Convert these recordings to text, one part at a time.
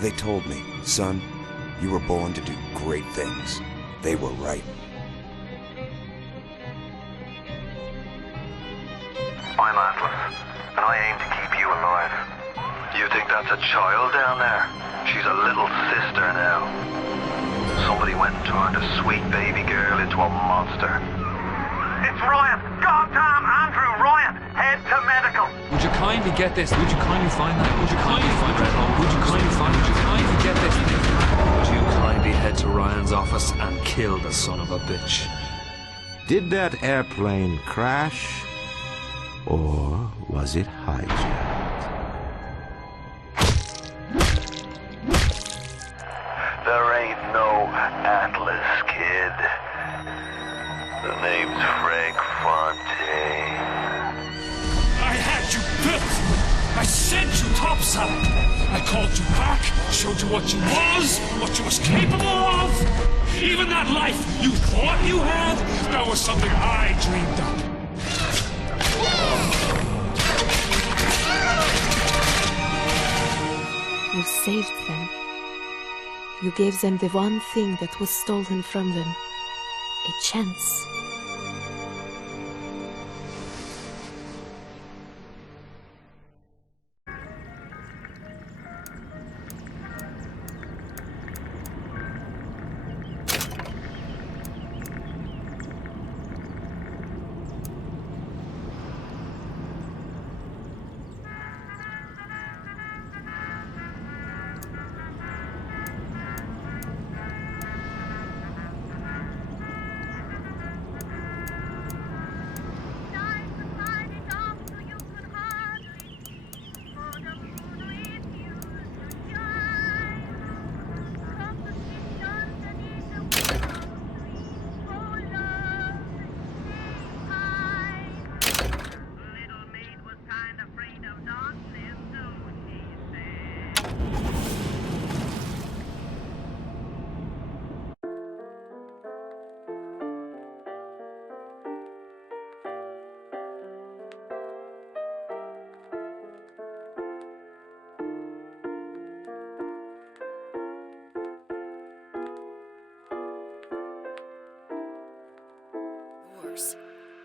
They told me, son, you were born to do great things. They were right. I'm Atlas, and I aim to keep you alive. You think that's a child down there? She's a little sister now. Somebody went and turned a sweet baby girl into a monster. It's Ryan! Goddamn Andrew Ryan! Head to medical! Would you kindly get this? Would you kindly find that? Would you kindly find that? Would you kindly find? Would you kindly get this? Would you kindly head to Ryan's office and kill the son of a bitch? Did that airplane crash? Or was it hijacked? There ain't no Atlas, kid. The name's Frank Fontaine. I had you built! I sent you topside! I called you back, showed you what you was capable of! Even that life you thought you had, that was something I dreamed up. You saved them. You gave them the one thing that was stolen from them. A chance.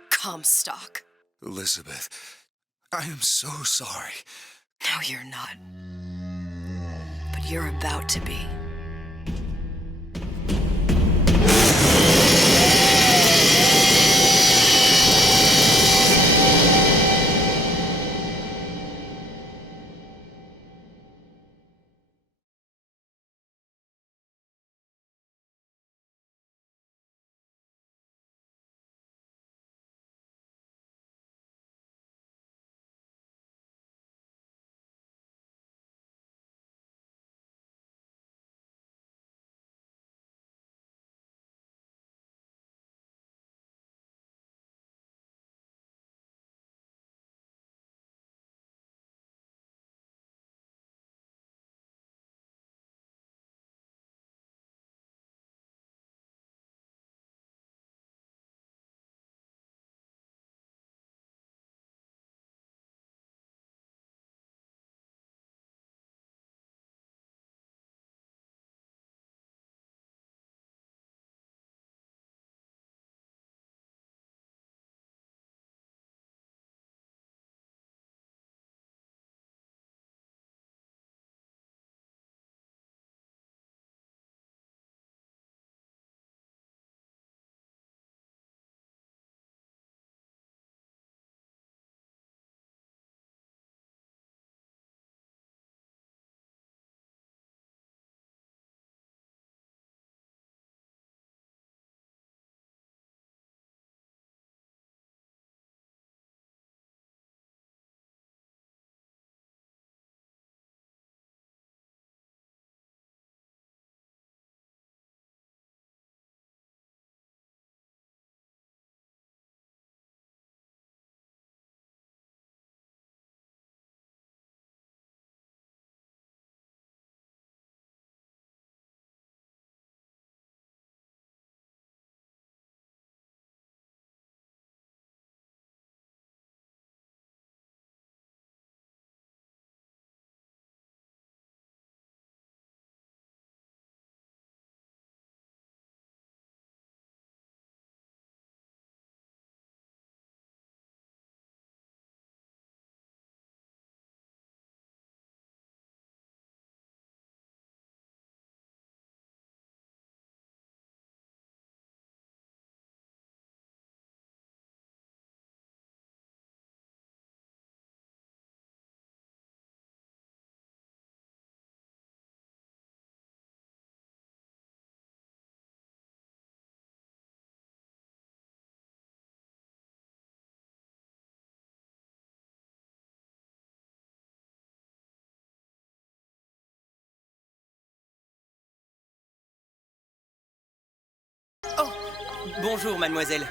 Comstock. Elizabeth, I am so sorry. No, you're not. But you're about to be. Bonjour, mademoiselle.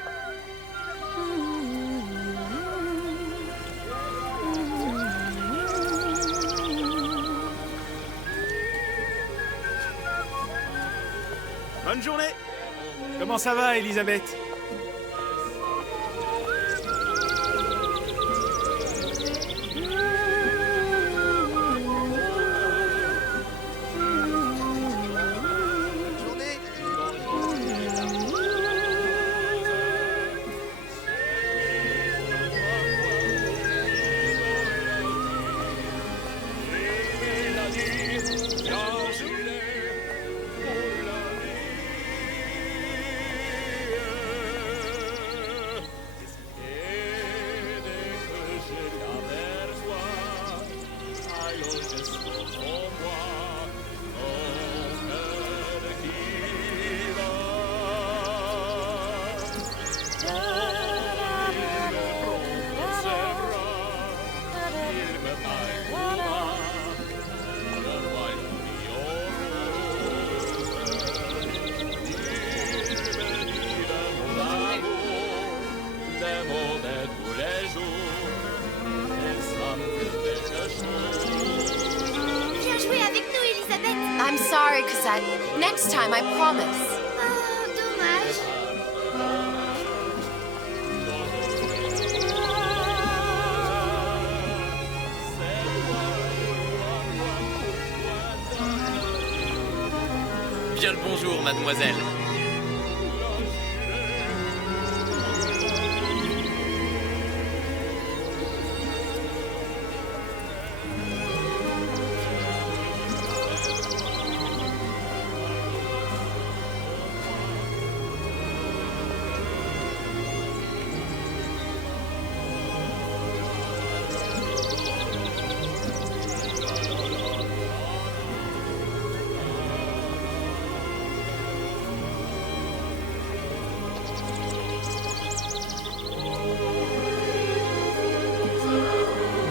Bonne journée. Comment ça va, Elisabeth? I'm sorry, Cassette. Next time, I promise. Oh, dommage. Bien le bonjour, mademoiselle.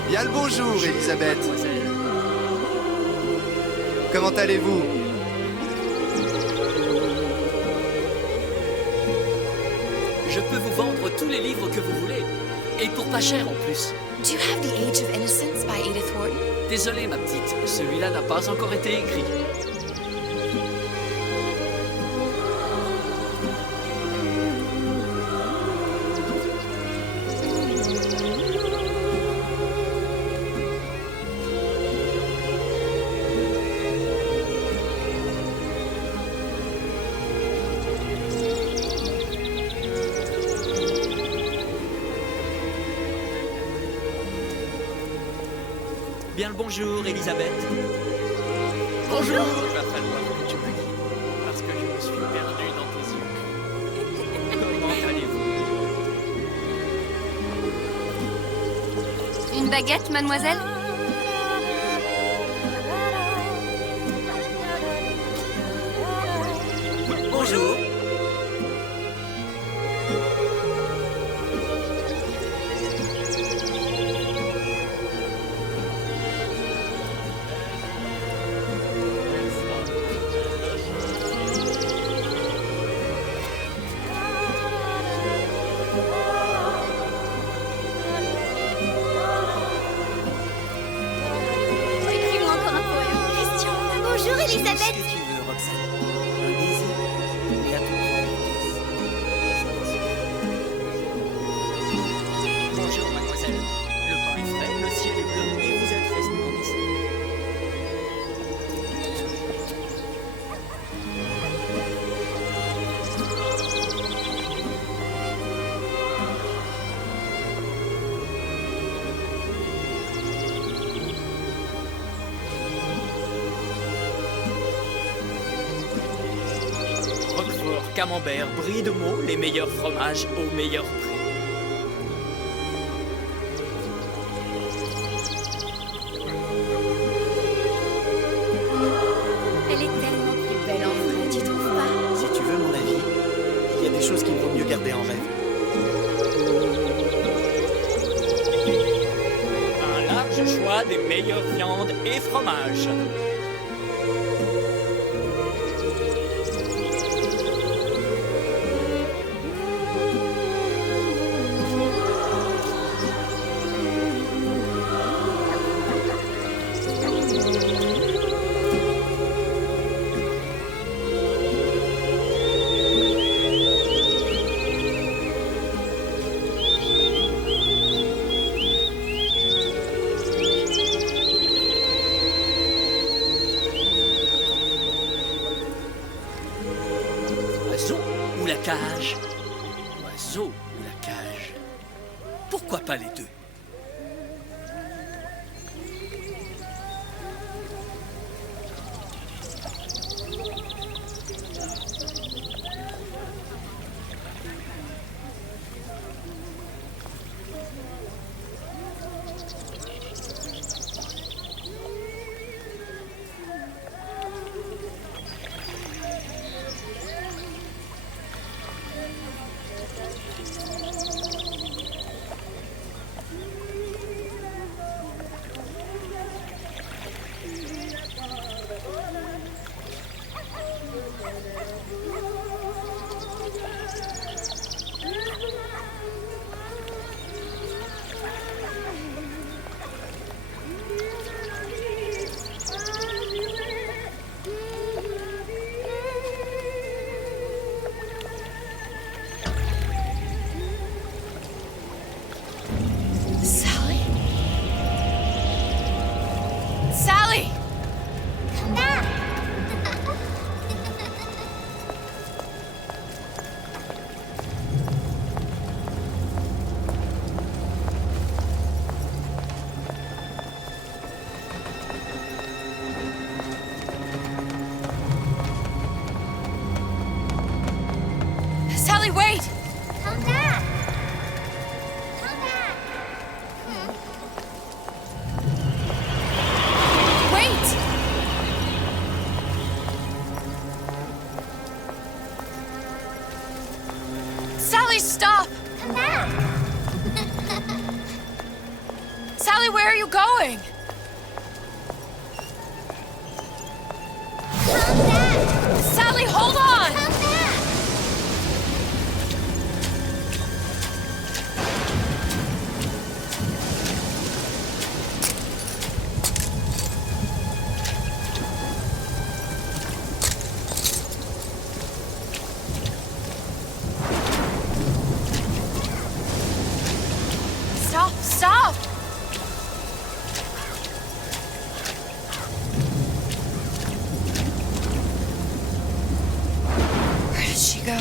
Bien le bonjour, Elisabeth. Comment allez-vous? Je peux vous vendre tous les livres que vous voulez. Et pour pas cher en plus. Do you have The Age of Innocence by Edith Wharton? Désolé, ma petite. Celui-là n'a pas encore été écrit. Bien le bonjour, Elisabeth. Bonjour. Il va falloir que tu me guides, parce que je me suis perdu dans tes yeux. Comment allez-vous? Une baguette, mademoiselle? Bonjour. Écris-moi encore un poème. Christian. Bonjour, Elisabeth. Ce que tu veux, Roxane. Un baiser. Et à tout prendre. Bonjour, mademoiselle. Le pain est frais, le ciel est bleu et vous êtes résident ici. Roquefort, camembert, brie de Meaux, les meilleurs fromages au meilleur prix. Elle est tellement plus belle en vrai, tu trouves pas? Si tu veux mon avis, il y a des choses qu'il vaut mieux garder en rêve. Un large choix des meilleures viandes et fromages. cage? L'oiseau ou la cage? Pourquoi pas les deux? Stop! Come back! Sally, where are you going? Come back! Sally, hold on! Come back! Stop! Where did she go?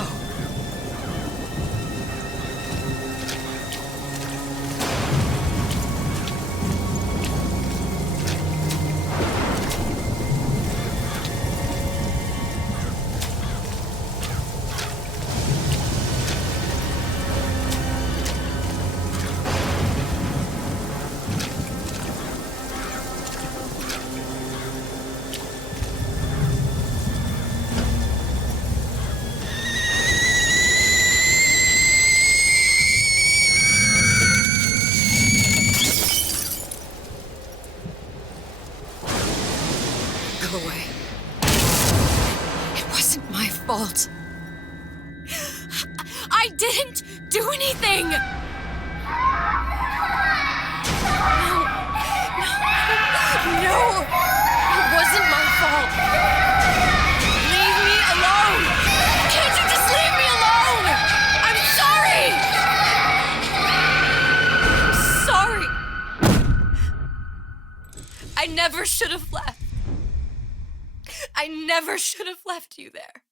Away. It wasn't my fault. I didn't do anything! No, it wasn't my fault. Leave me alone! Can't you just leave me alone? I'm sorry! I'm sorry. I never should have left. I never should have left you there.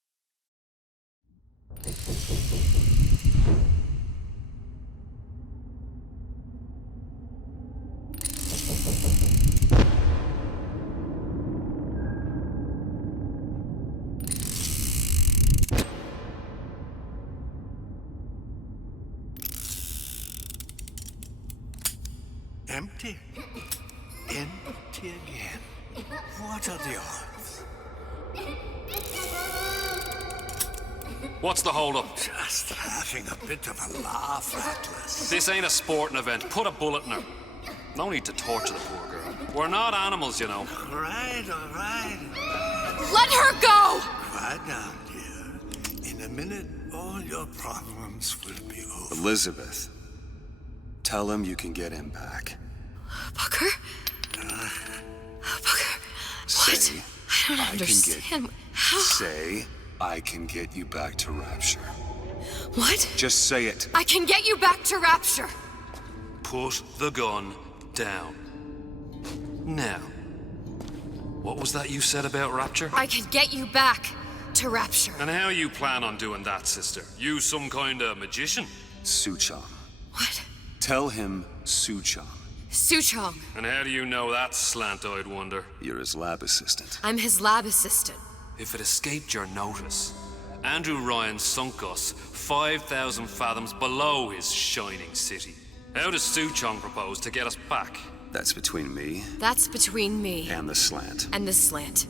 Empty? Empty again. What are the odds? What's the hold-up? Just having a bit of a laugh, Atlas. This ain't a sporting event. Put a bullet in her. No need to torture the poor girl. We're not animals, you know. All right. Let her go! Quiet down, dear. In a minute, all your problems will be over. Elizabeth, tell him you can get him back. Booker? Booker, Say, what? I don't understand. How? Say, I can get you back to Rapture. What? Just say it. I can get you back to Rapture. Put the gun down. Now, what was that you said about Rapture? I can get you back. to rapture. And how you plan on doing that, sister? You some kind of magician? Suchong. What? Tell him Suchong. Suchong. And how do you know that, slant-eyed wonder? You're his lab assistant. I'm his lab assistant. If it escaped your notice, Andrew Ryan sunk us 5,000 fathoms below his shining city. How does Suchong propose to get us back? That's between me. That's between me. And the slant. And the slant.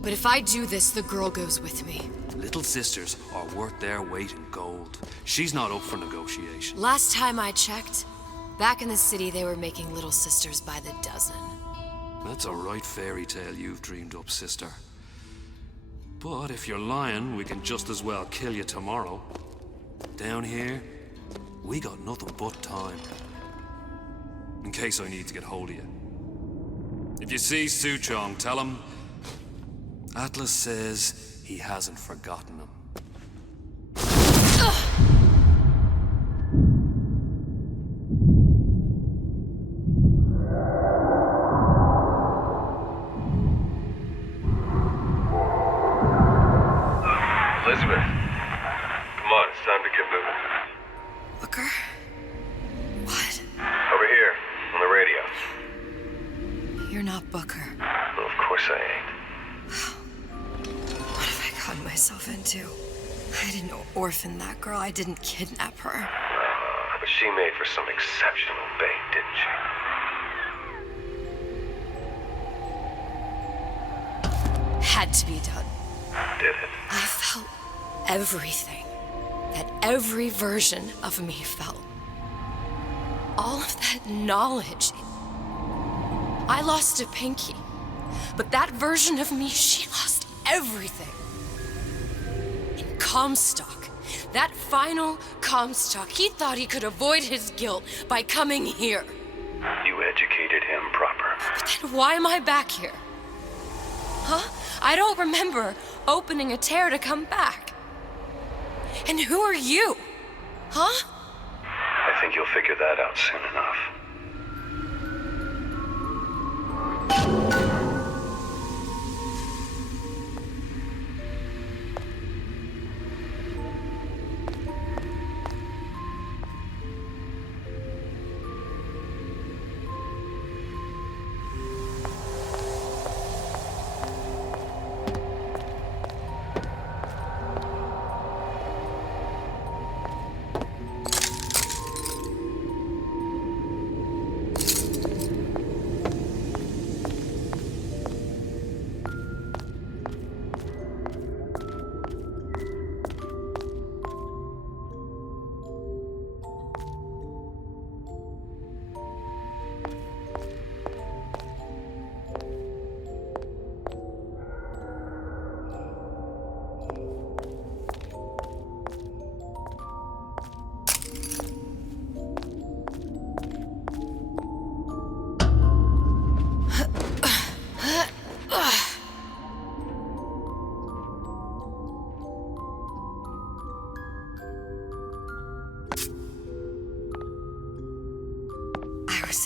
But if I do this, the girl goes with me. Little sisters are worth their weight in gold. She's not up for negotiation. Last time I checked, back in the city they were making little sisters by the dozen. That's a right fairy tale you've dreamed up, sister. But if you're lying, we can just as well kill you tomorrow. Down here, we got nothing but time. In case I need to get hold of you. If you see Suchong, tell him Atlas says he hasn't forgotten him. Elizabeth, come on, it's time to get moving. Booker? What? Over here, on the radio. You're not Booker. Well, of course I ain't. What have I gotten myself into? I didn't orphan that girl. I didn't kidnap her. But she made for some exceptional bait, didn't she? Had to be done. Did it? I felt everything that every version of me felt. All of that knowledge. I lost a pinky, but that version of me, she lost everything. In Comstock, that final Comstock, he thought he could avoid his guilt by coming here. You educated him proper. But then why am I back here? Huh? I don't remember opening a tear to come back. And who are you? Huh? I think you'll figure that out soon enough.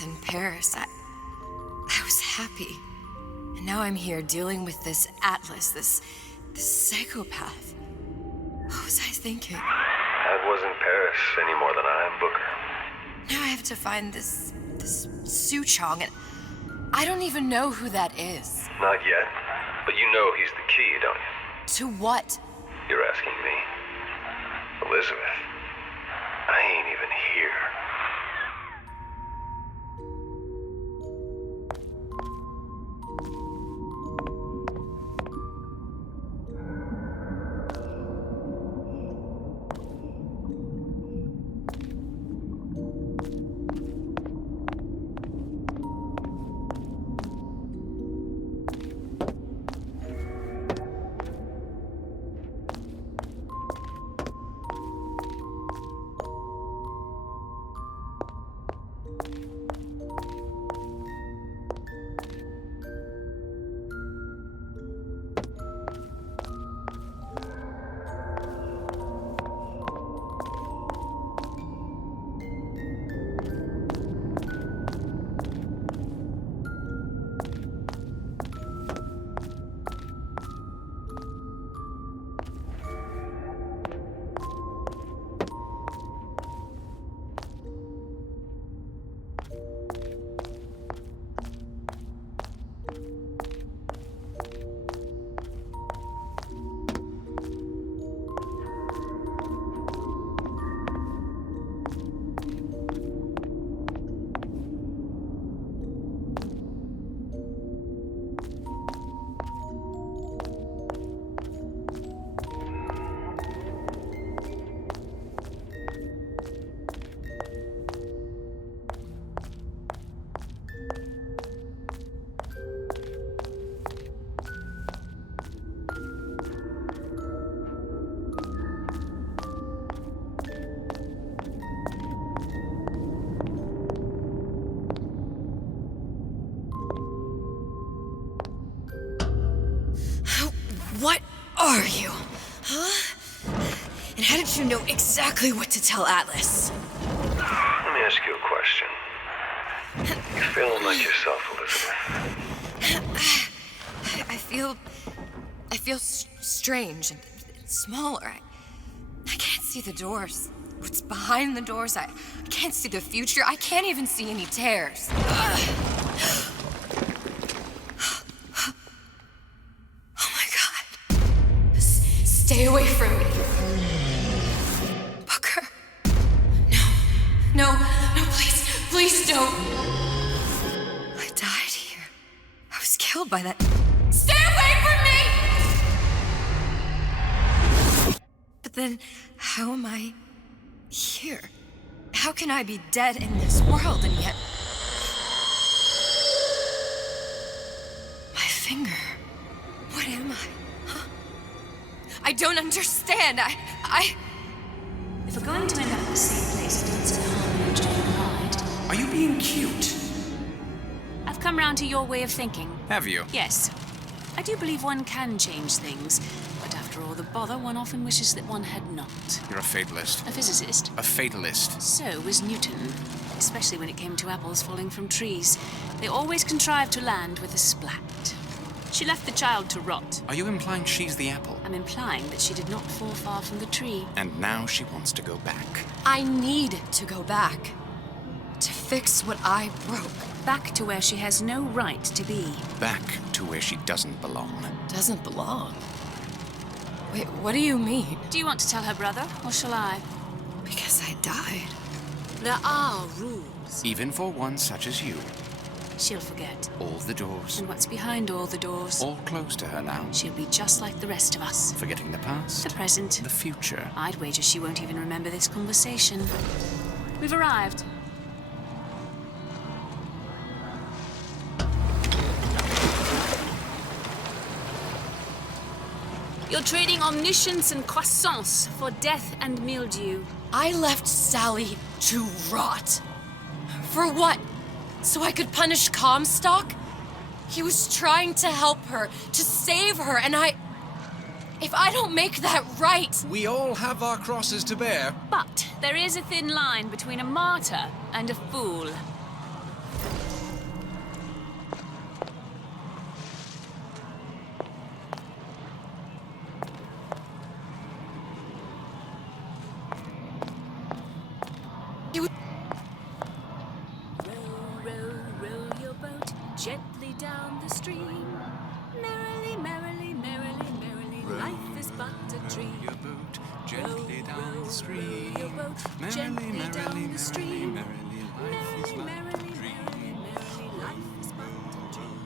In Paris, I was happy. And now I'm here dealing with this Atlas, this psychopath. What was I thinking? That wasn't Paris any more than I am Booker. Now I have to find this Suchong, and I don't even know who that is. Not yet, but you know he's the key, don't you? To what? You're asking me. Elizabeth, I ain't even here. What are you? Huh? And how did you know exactly what to tell Atlas? Let me ask you a question. You feeling like yourself, Elizabeth? I feel strange and smaller. I can't see the doors. What's behind the doors? I can't see the future. I can't even see any tears. Oh my God. Stay away from me. Booker. No, please don't. I died here. I was killed by that. Stay away from me! But then, how am I here? How can I be dead in this world and yet... My finger. What am I? Huh? I don't understand. I... If we're going to end up in the same place, it doesn't harm to hide. Are you being cute? I've come round to your way of thinking. Have you? Yes. I do believe one can change things, but after all the bother, one often wishes that one had not. You're a fatalist. A physicist. A fatalist. So was Newton, especially when it came to apples falling from trees. They always contrived to land with a splat. She left the child to rot. Are you implying she's the apple? I'm implying that she did not fall far from the tree. And now she wants to go back. I need to go back. To fix what I broke. Back to where she has no right to be. Back to where she doesn't belong. Doesn't belong? Wait, what do you mean? Do you want to tell her brother, or shall I? Because I died. There are rules. Even for one such as you. She'll forget. All the doors. And what's behind all the doors? All closed to her now. She'll be just like the rest of us. Forgetting the past. The present. The future. I'd wager she won't even remember this conversation. We've arrived. You're trading omniscience and croissance for death and mildew. I left Sally to rot. For what? So I could punish Comstock? He was trying to help her, to save her, and if I don't make that right... We all have our crosses to bear. But there is a thin line between a martyr and a fool. Gently down the stream, merrily, merrily, merrily, merrily, life is but a dream. Your boat gently down the stream, your boat merrily, gently merrily, down the stream, merrily, life is but a dream. merrily, life is but a dream.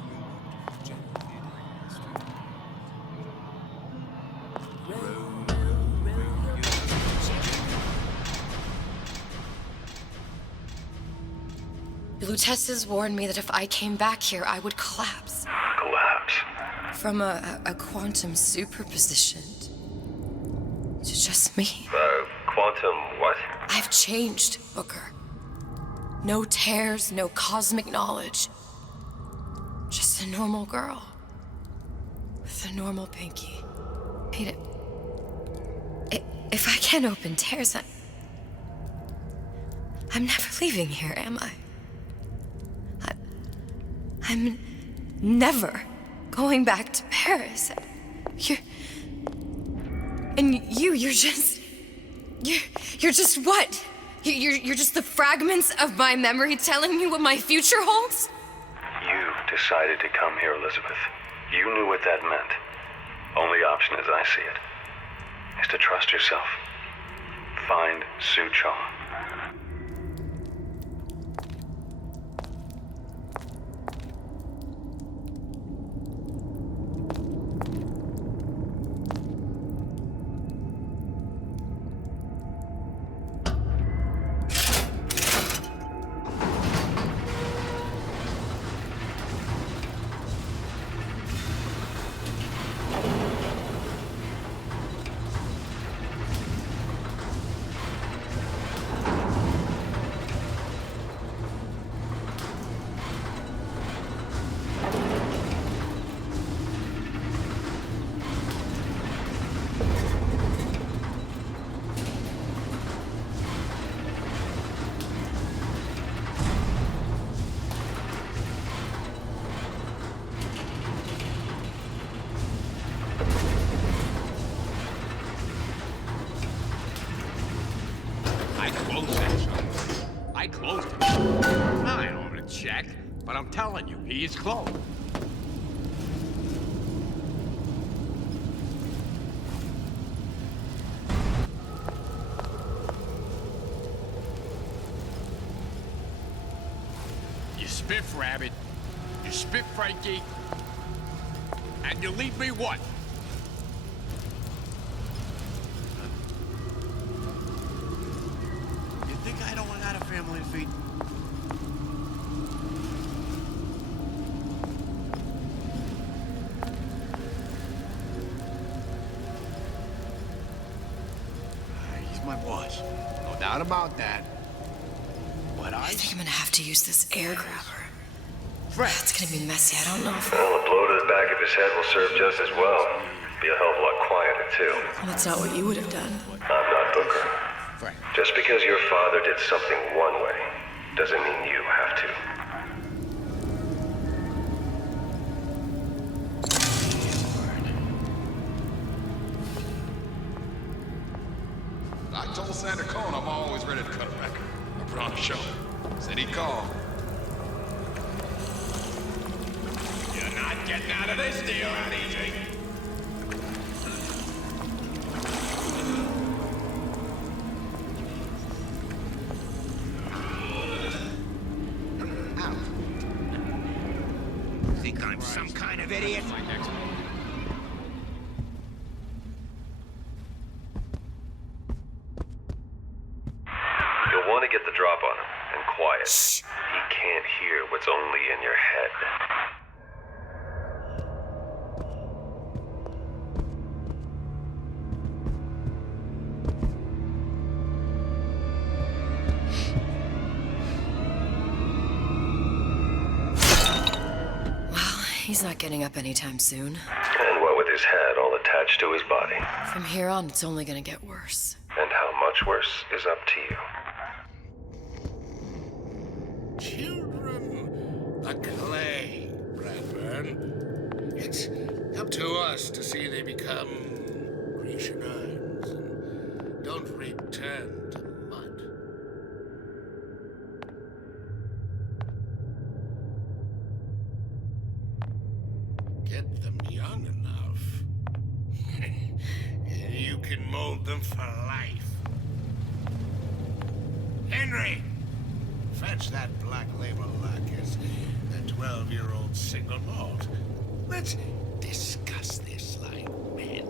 Lutesses warned me that if I came back here, I would collapse. Collapse? From a quantum superposition to just me. Quantum what? I've changed, Booker. No tears, no cosmic knowledge. Just a normal girl. With a normal pinky. If I can't open tears, I'm never leaving here, am I? I'm never going back to Paris. You're just what? You're just the fragments of my memory telling me what my future holds? You decided to come here, Elizabeth. You knew what that meant. Only option, as I see it, is to trust yourself. Find Suchong. But I'm telling you, he is close. You spiff, Rabbit. You spit, Frankie. And you leave me what? You think I don't got a family to feed? He's my boss. No doubt about that. But I think I'm gonna have to use this air grabber. It's gonna be messy. I don't know if... Well, a blow to the back of his head will serve just as well. Be a hell of a lot quieter, too. Well, that's not what you would have done. I'm not Booker. Just because your father did something one way, doesn't mean you have to. I told Santa Con I'm always ready to cut a record. I put on a show. Said he'd call. You're not getting out of this deal that easy. Think I'm some kind of idiot? You'll want to get the drop on him, and quiet. He can't hear what's only in your head. He's not getting up anytime soon. And what with his head all attached to his body. From here on, it's only gonna get worse. And how much worse is up to you. Children, the clay, Bradburn. It's up to us to see they become Grecian urns and don't return to mud. Get them young enough, and you can mold them for life. Henry, fetch that black label Lacus, that 12-year-old single malt. Let's discuss this like men.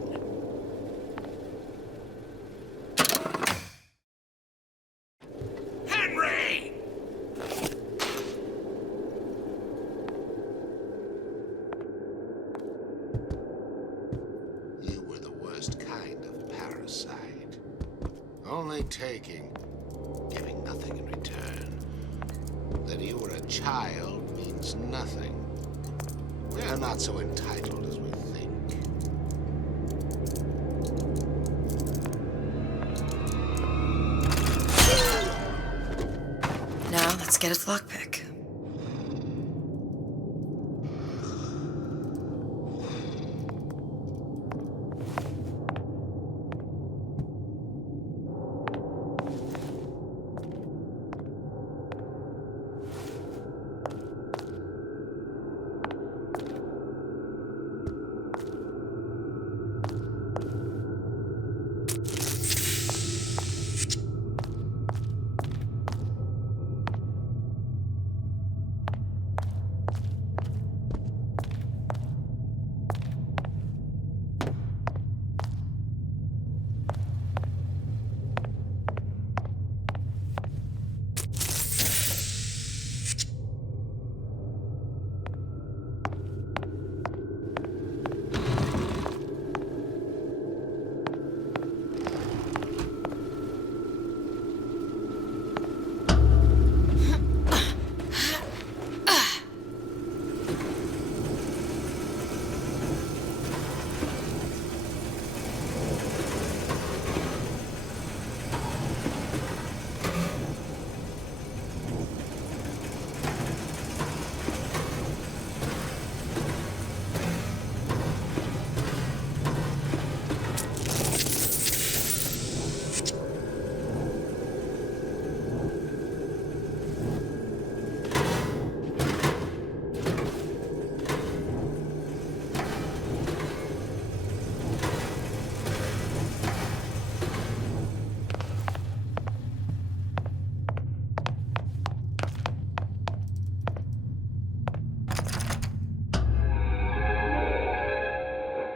Henry! You were the worst kind of parasite. Only taking, giving nothing in return. That you were a child means nothing. We are not so entitled as we think. Now, let's get its lockpick.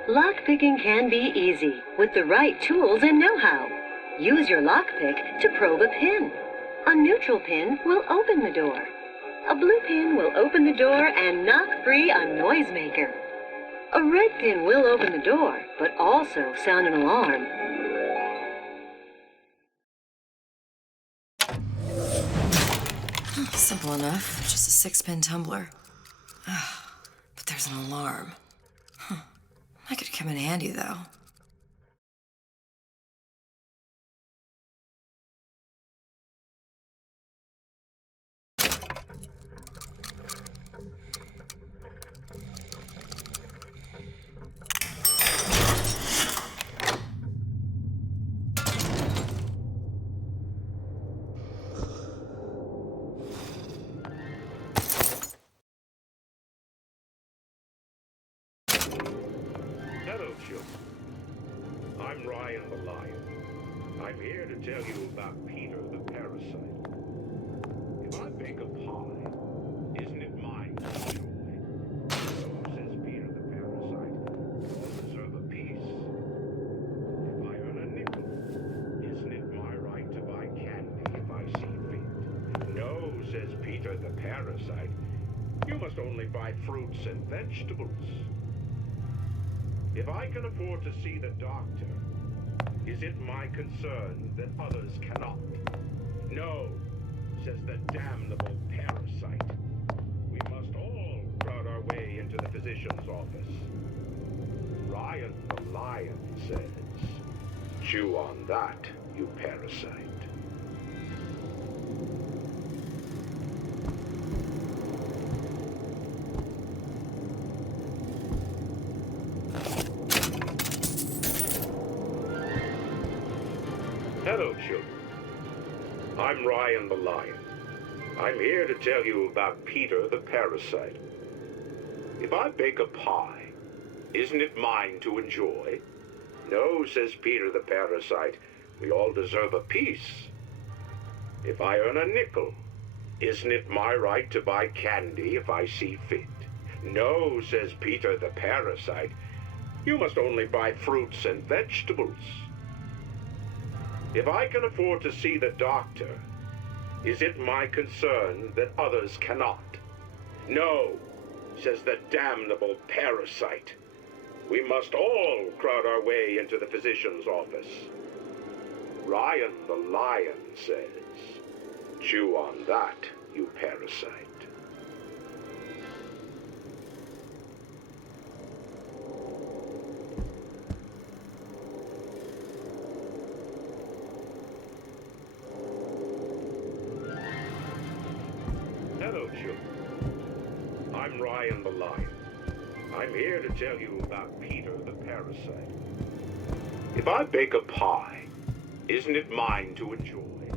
Lockpicking can be easy with the right tools and know-how. Use your lockpick to probe a pin. A neutral pin will open the door. A blue pin will open the door and knock free a noisemaker. A red pin will open the door, but also sound an alarm. Simple enough, just a 6-pin tumbler. But there's an alarm. That could come in handy, though. Hello, children. I'm Ryan the Lion. I'm here to tell you about Peter the Parasite. If I bake a pie, isn't it mine to enjoy? So says Peter the Parasite, I'll deserve a piece. If I earn a nickel, isn't it my right to buy candy if I see fit? No, says Peter the Parasite, you must only buy fruits and vegetables. If I can afford to see the doctor, is it my concern that others cannot? No, says the damnable parasite. We must all crowd our way into the physician's office. Ryan the Lion says, chew on that, you parasite. Hello, children. I'm Ryan the Lion. I'm here to tell you about Peter the Parasite. If I bake a pie, isn't it mine to enjoy? No, says Peter the Parasite, we all deserve a piece. If I earn a nickel, isn't it my right to buy candy if I see fit? No, says Peter the Parasite, you must only buy fruits and vegetables. If I can afford to see the doctor, is it my concern that others cannot? No, says the damnable parasite. We must all crowd our way into the physician's office. Ryan the Lion says, chew on that, you parasite. Hello, children. I'm Ryan the Lion. I'm here to tell you about Peter the Parasite. If I bake a pie, isn't it mine to enjoy?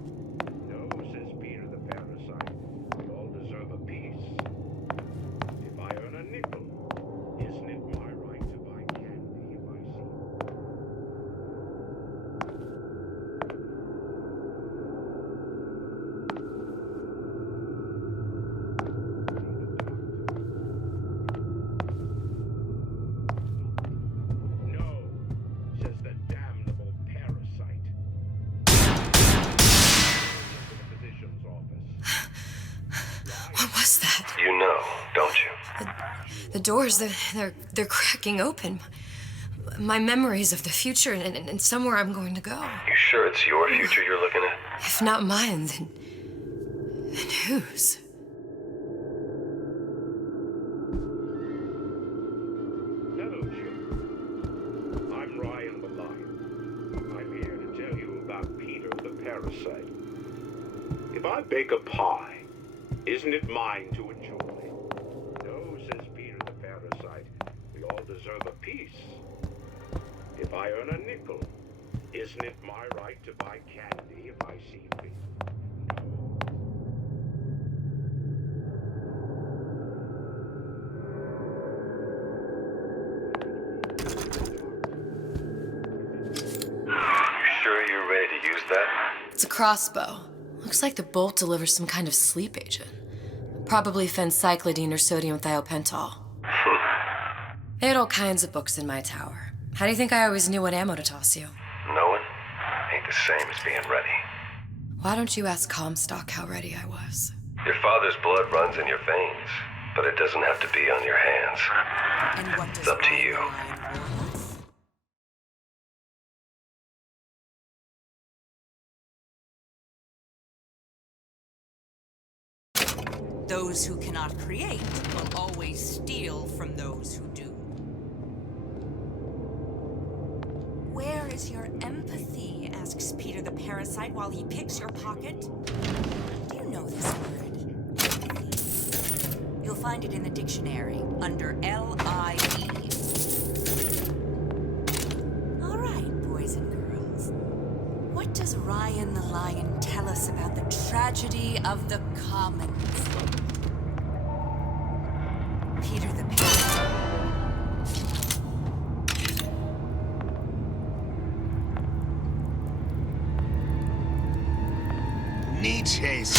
No, says Peter the Parasite, we all deserve a piece. If I earn a nickel, isn't it my right to buy candy if I see You know, don't you? The doors, they're cracking open. My memories of the future and somewhere I'm going to go. You sure it's your future you're looking at? If not mine, then whose? Hello, children. I'm Ryan the Lion. I'm here to tell you about Peter the Parasite. If I bake a pie, isn't it mine to enjoy? No, says Peter the Parasite, we all deserve a piece. If I earn a nickel, isn't it my right to buy candy if I see fit? You sure you're ready to use that? It's a crossbow. Looks like the bolt delivers some kind of sleep agent. Probably phencyclidine or sodium thiopental. They had all kinds of books in my tower. How do you think I always knew what ammo to toss you? Knowing ain't the same as being ready. Why don't you ask Comstock how ready I was? Your father's blood runs in your veins, but it doesn't have to be on your hands. And what does It's up to you. Those who cannot create will always steal from those who do. Where is your empathy? Asks Peter the parasite while he picks your pocket. Do you know this word? Empathy. You'll find it in the dictionary under L-I-E. All right, boys and girls. What does Ryan the Lion tell us about the tragedy of the commons? Peter the parasite. Nietzsche's.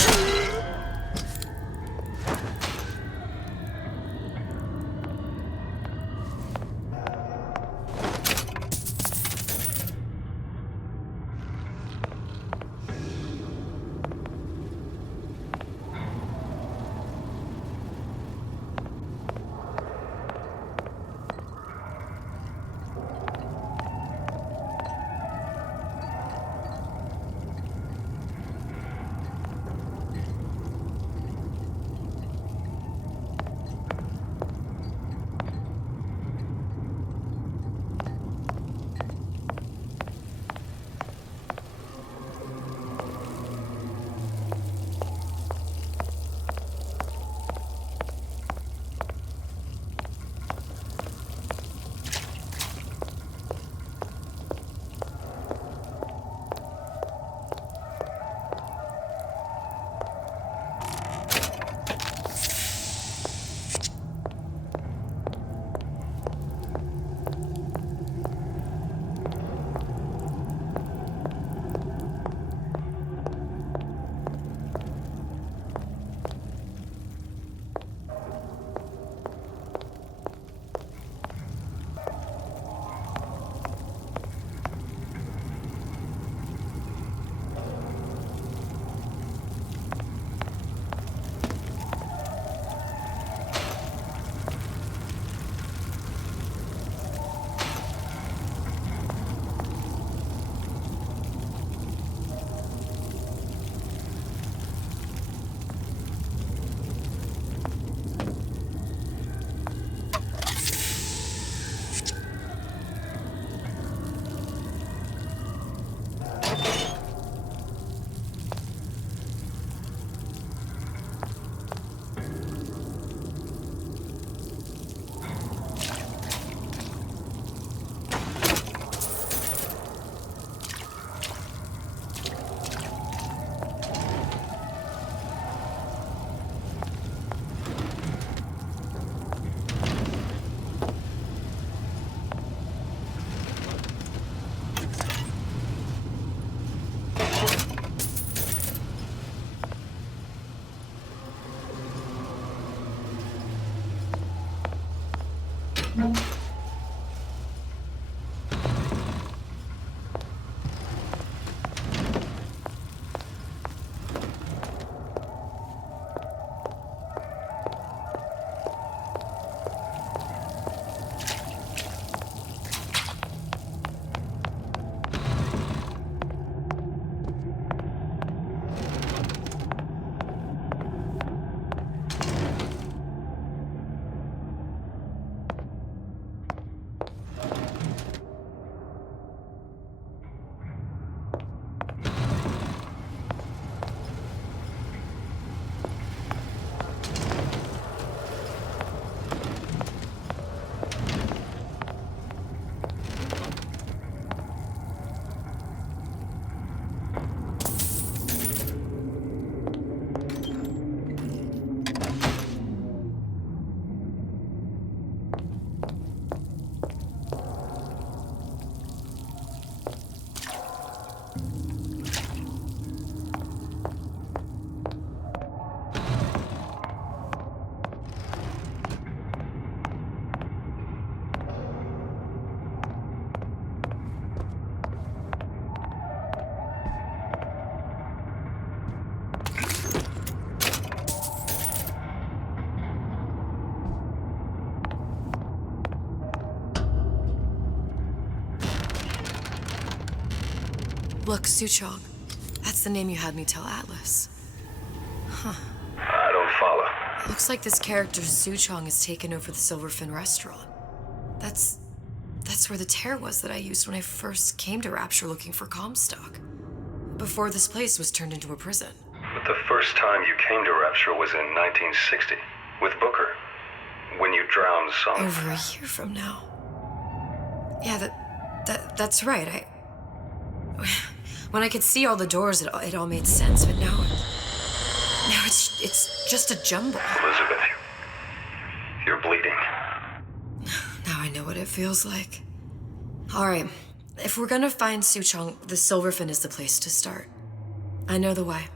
Look, Suchong. That's the name you had me tell Atlas. Huh. I don't follow. Looks like this character Suchong has taken over the Silverfin restaurant. That's where the tear was that I used when I first came to Rapture looking for Comstock. Before this place was turned into a prison. But the first time you came to Rapture was in 1960, with Booker. When you drowned some... Over a year from now. Yeah, that's right. When I could see all the doors, it all made sense, but now it's just a jumble. Elizabeth, you're bleeding. Now I know what it feels like. All right, if we're gonna find Suchong, the Silverfin is the place to start. I know the way.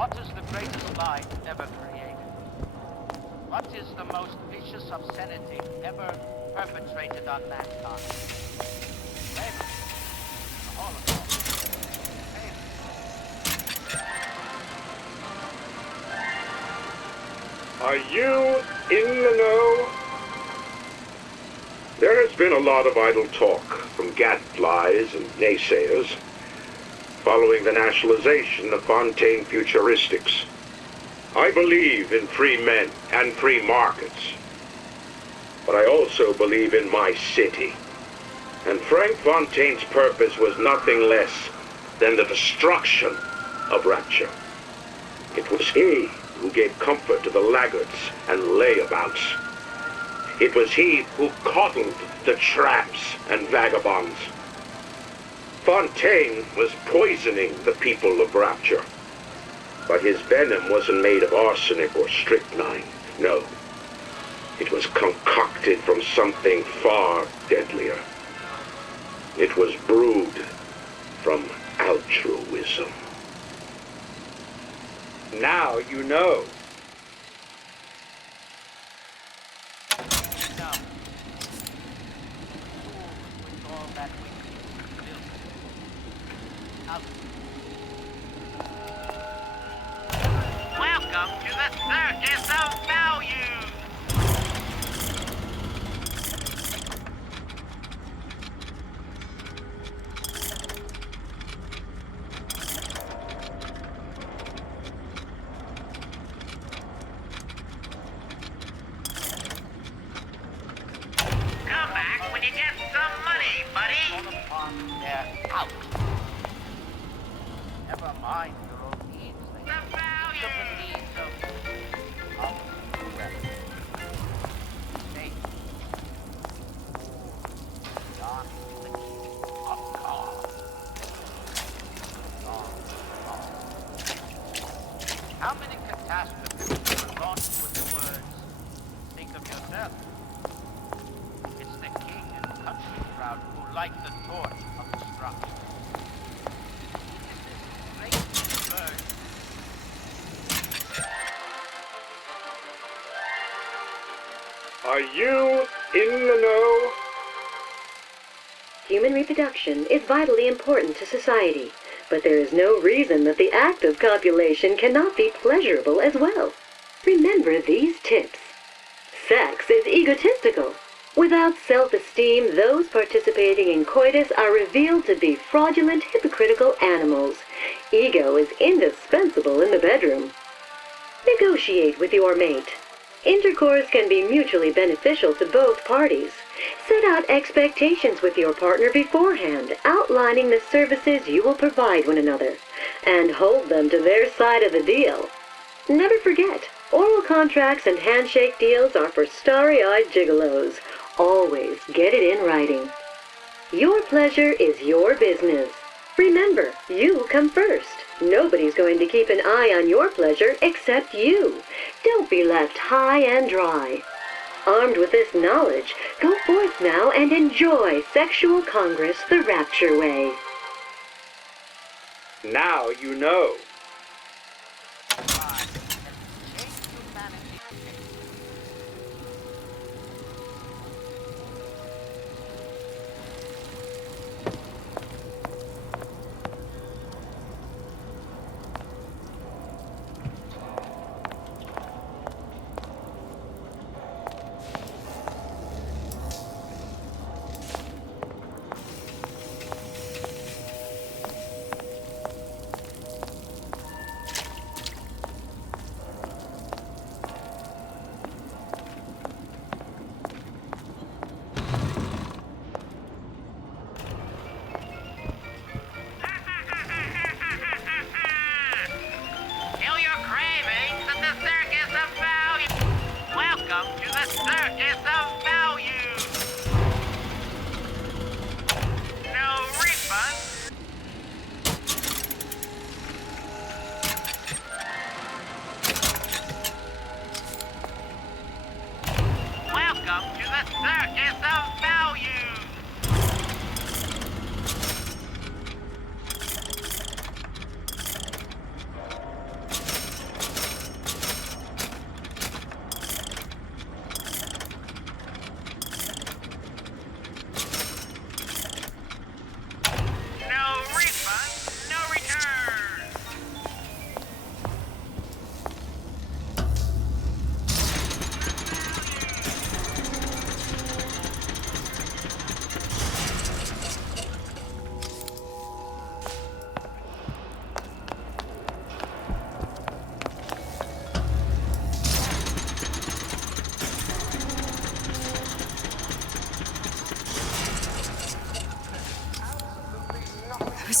What is the greatest lie ever created? What is the most vicious obscenity ever perpetrated on mankind? Slavery. The Holocaust. Are you in the know? There has been a lot of idle talk from gadflies and naysayers following the nationalization of Fontaine Futuristics. I believe in free men and free markets, but I also believe in my city. And Frank Fontaine's purpose was nothing less than the destruction of Rapture. It was he who gave comfort to the laggards and layabouts. It was he who coddled the tramps and vagabonds. Fontaine was poisoning the people of Rapture, but his venom wasn't made of arsenic or strychnine. No, it was concocted from something far deadlier. It was brewed from altruism. Now you know. Welcome to the circus of value! Come back when you get some money, buddy! They're out. Never mind your own needs. The value! The needs of State. Not the king of cars. How many catastrophes were launched with the words, think of yourself? It's the king and country crowd who light the torch of destruction. Are you in the know? Human reproduction is vitally important to society, but there is no reason that the act of copulation cannot be pleasurable as well. Remember these tips. Sex is egotistical. Without self-esteem, those participating in coitus are revealed to be fraudulent, hypocritical animals. Ego is indispensable in the bedroom. Negotiate with your mate. Intercourse can be mutually beneficial to both parties. Set out expectations with your partner beforehand, outlining the services you will provide one another, and hold them to their side of the deal. Never forget, oral contracts and handshake deals are for starry-eyed gigolos. Always get it in writing. Your pleasure is your business. Remember, you come first. Nobody's going to keep an eye on your pleasure except you. Don't be left high and dry. Armed with this knowledge, go forth now and enjoy Sexual Congress the Rapture way. Now you know.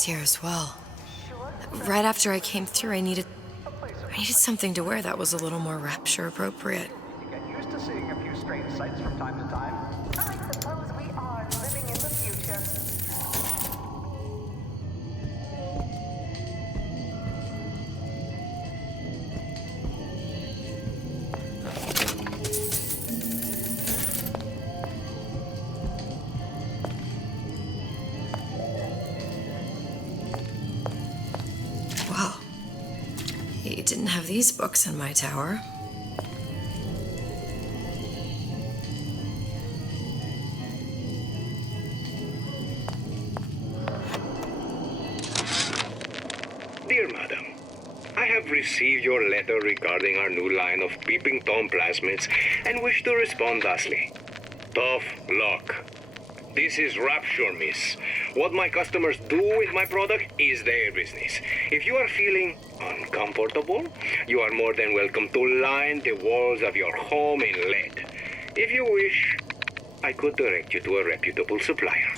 Here as well. Right after I came through, I needed something to wear that was a little more rapture appropriate. Get used to seeing a few strange sights from time to time. I suppose we are living in the future. these books in my tower. Dear Madam, I have received your letter regarding our new line of peeping Tom plasmids and wish to respond thusly. Tough luck. This is Rapture, miss. What my customers do with my product is their business. If you are feeling uncomfortable, you are more than welcome to line the walls of your home in lead. If you wish, I could direct you to a reputable supplier.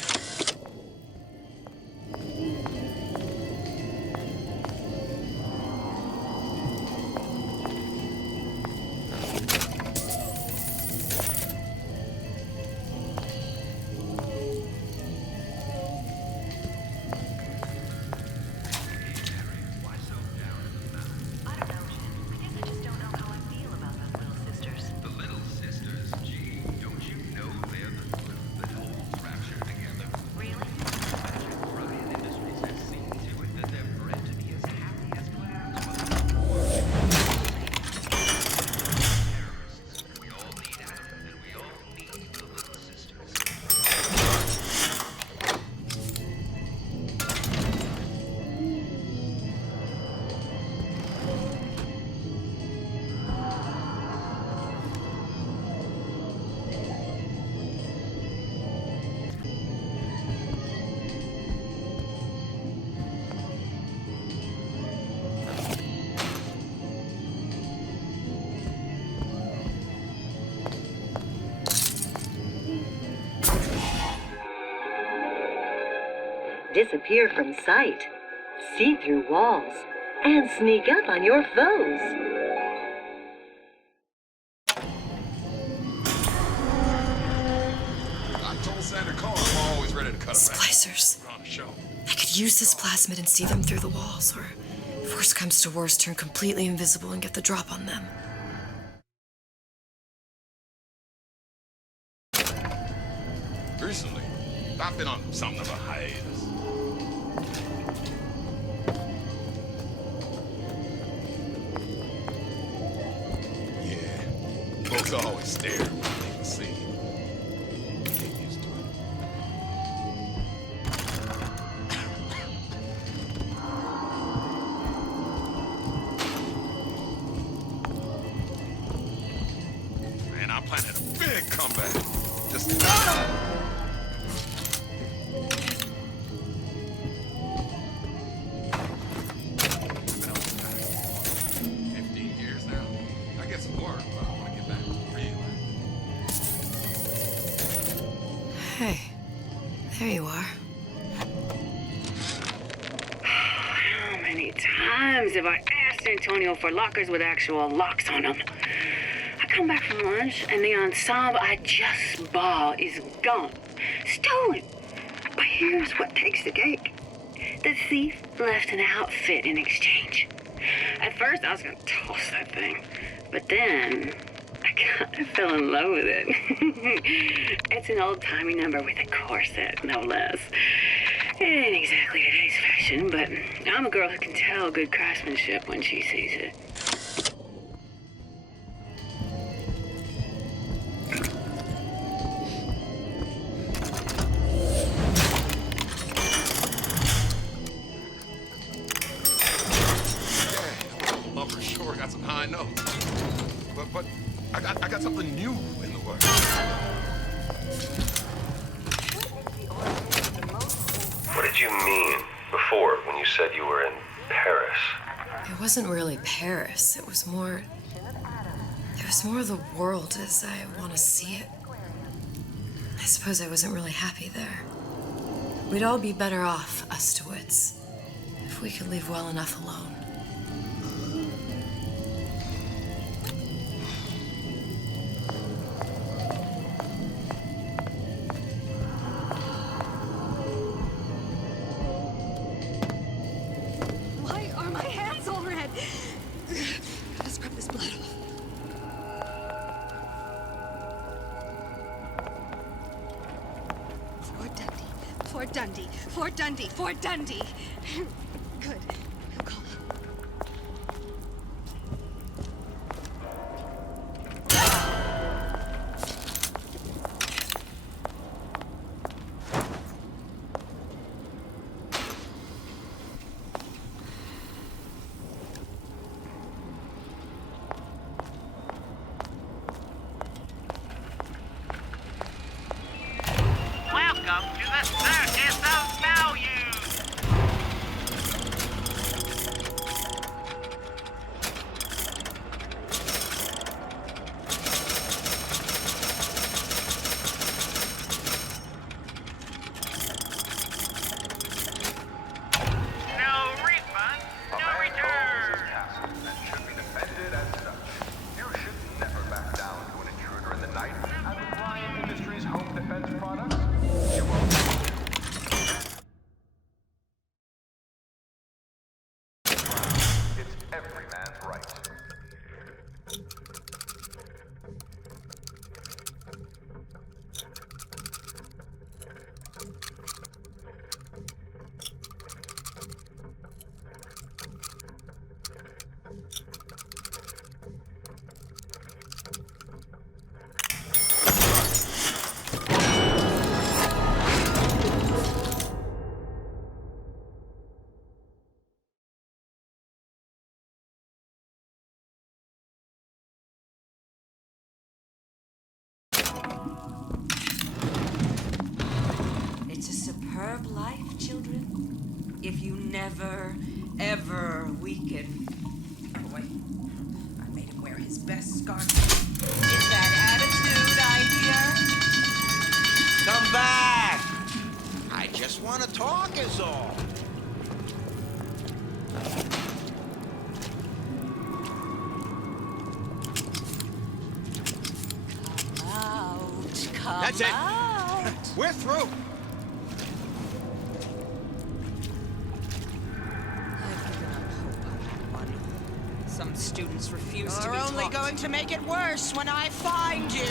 Disappear from sight, see through walls, and sneak up on your foes. I told Santa Claus I'm always ready to cut him back. Splicers. I could use this plasmid and see them through the walls, or if worst comes to worst, turn completely invisible and get the drop on them. Recently, I've been on something of a hiatus. Yeah, folks always stare when they can see. Get used to it. Man, I planted a big comeback. Just... 15 years now. I get some work, but I want to get back to real life. Hey, there you are. How many times have I asked Antonio for lockers with actual locks on them? I come back from lunch and the ensemble I just bought is gone. Stolen. But here's what takes the cake. The thief left an outfit in exchange. At first I was gonna toss that thing, but then I kind of fell in love with it. It's an old-timey number with a corset, no less. It ain't exactly today's fashion, but I'm a girl who can tell good craftsmanship when she sees it. Lumber sure got some high notes. But I got something new in the works. What did you mean before when you said you were in Paris? It wasn't really Paris. It was more the world as I want to see it. I suppose I wasn't really happy there. We'd all be better off, us to wits, if we could leave well enough alone. Why are my hands all red? Gotta scrub this blood off. Fort Dundee. Fort Dundee. Fort Dundee. Good. I'm calling. preserve life, children, if you never, ever weaken. Boy, I made him wear his best scarf. It's that attitude I hear. Come back! I just want to talk is all. Come That's it. out. We're through. I've given up hope on that one. Some students refuse to be You're only taught. going to make it worse when I find you.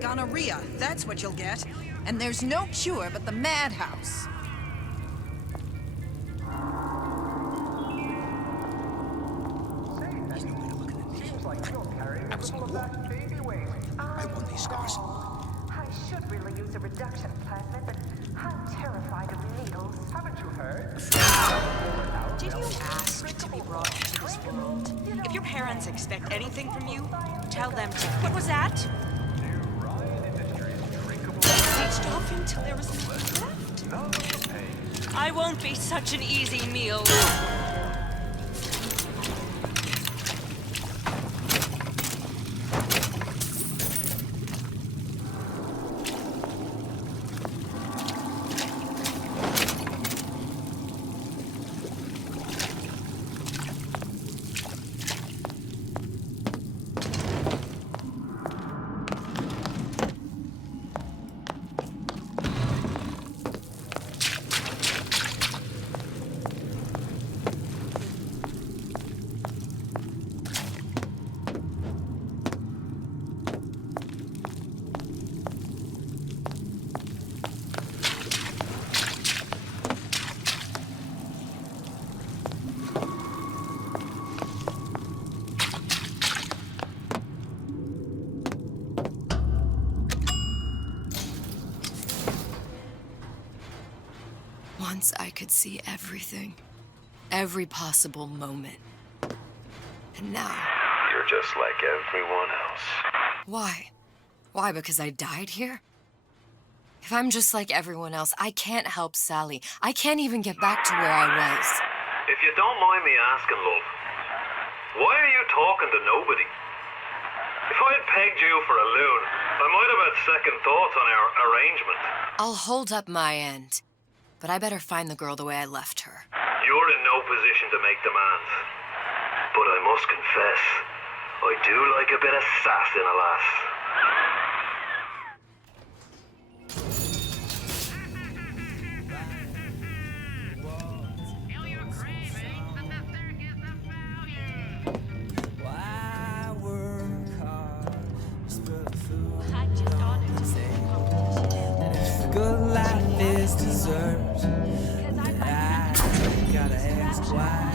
Gonorrhea, that's what you'll get. And there's no cure but the madhouse. I want these scars. I should really use a reduction plasmid, but I'm terrified of needles. Haven't you heard? Did you ask to be brought into this world? If your parents expect anything from you, tell them to. What was that? Aged off until there was nothing left. I won't be such an easy meal. Once I could see everything, every possible moment. And now... You're just like everyone else. Why? Why, because I died here? If I'm just like everyone else, I can't help Sally. I can't even get back to where I was. If you don't mind me asking, love, why are you talking to nobody? If I had pegged you for a loon, I might have had second thoughts on our arrangement. I'll hold up my end. But I better find the girl the way I left her. You're in no position to make demands. But I must confess, I do like a bit of sass in a lass. Good life is deserved. And I gotta ask why.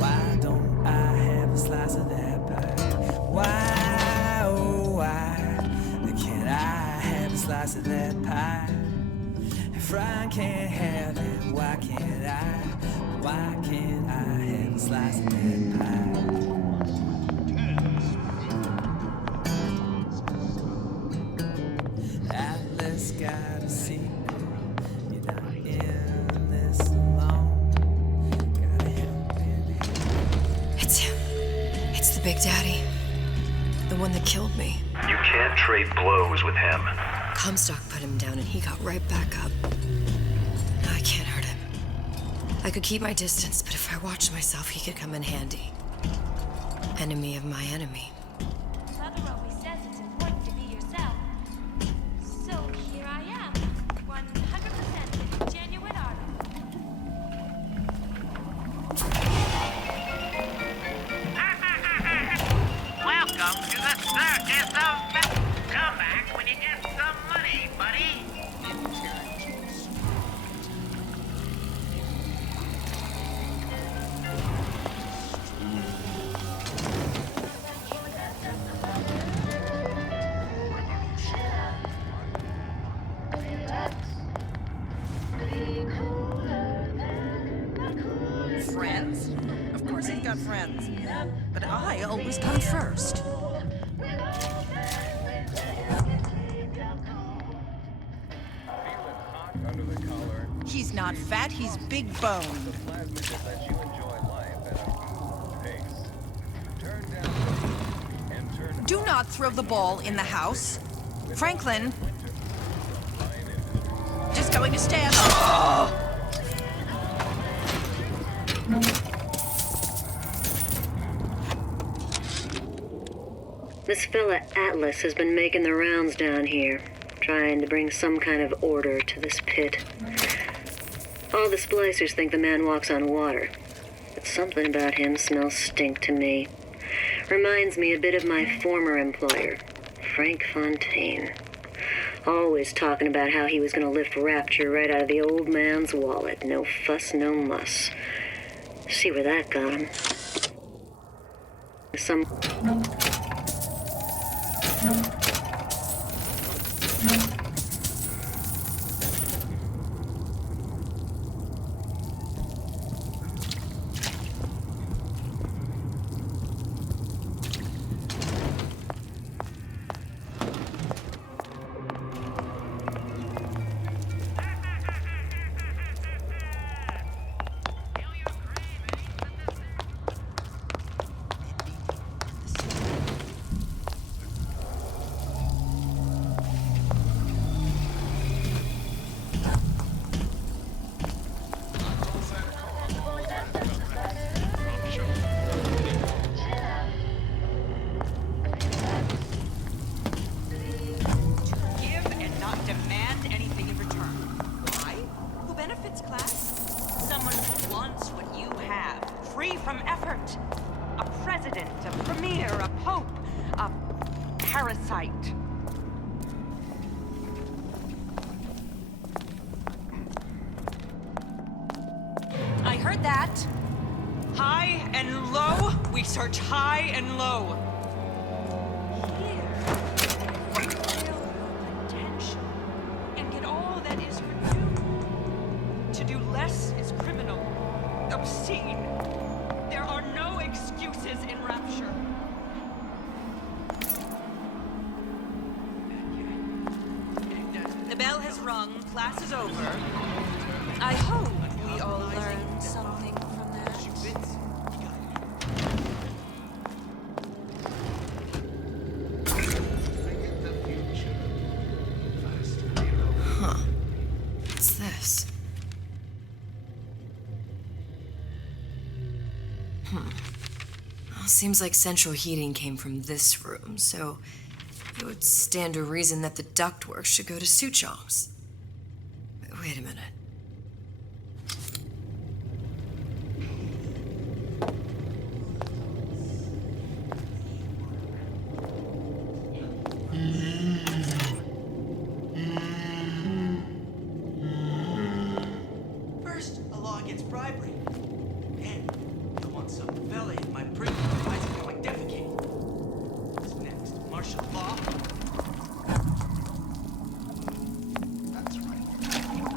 Why don't I have a slice of that pie? Why, oh why can't I have a slice of that pie? If I can't have it, why can't I? Why can't I have a slice of that pie? Atlas got a secret. You're not in this alone. Gotta help it. It's him. It's the Big Daddy. The one that killed me. You can't trade blows with him. Comstock put him down and he got right back up. No, I can't hurt him. I could keep my distance, but if I watched myself, he could come in handy. Enemy of my enemy. Mother always says it's important to be yourself. So here I am, 100% genuine artist. Welcome to the circus of... Come back when you get some money, buddy. Friends? Of course he's got friends. But I always come first. He's not fat, he's big boned. Do not throw the ball in the house. Franklin. Just going to stand. This fella Atlas has been making the rounds down here, trying to bring some kind of order to this pit. All the splicers think the man walks on water, but something about him smells stink to me. Reminds me a bit of my former employer, Frank Fontaine. Always talking about how he was going to lift Rapture right out of the old man's wallet. No fuss, no muss. See where that got him. I heard that. High and low, we search high and low. Here, fulfill your potential and get all that is for you. To do less is criminal, obscene. There are no excuses in Rapture. The bell has rung, class is over. I hope we all learned something from that. Huh. What's this? Well, seems like central heating came from this room, so it would stand to reason that the ductwork should go to Suchong's. Wait a minute. First, a law against bribery. Then, you want some fella in my prison advising how I defecate. What's next? Martial law? That's right.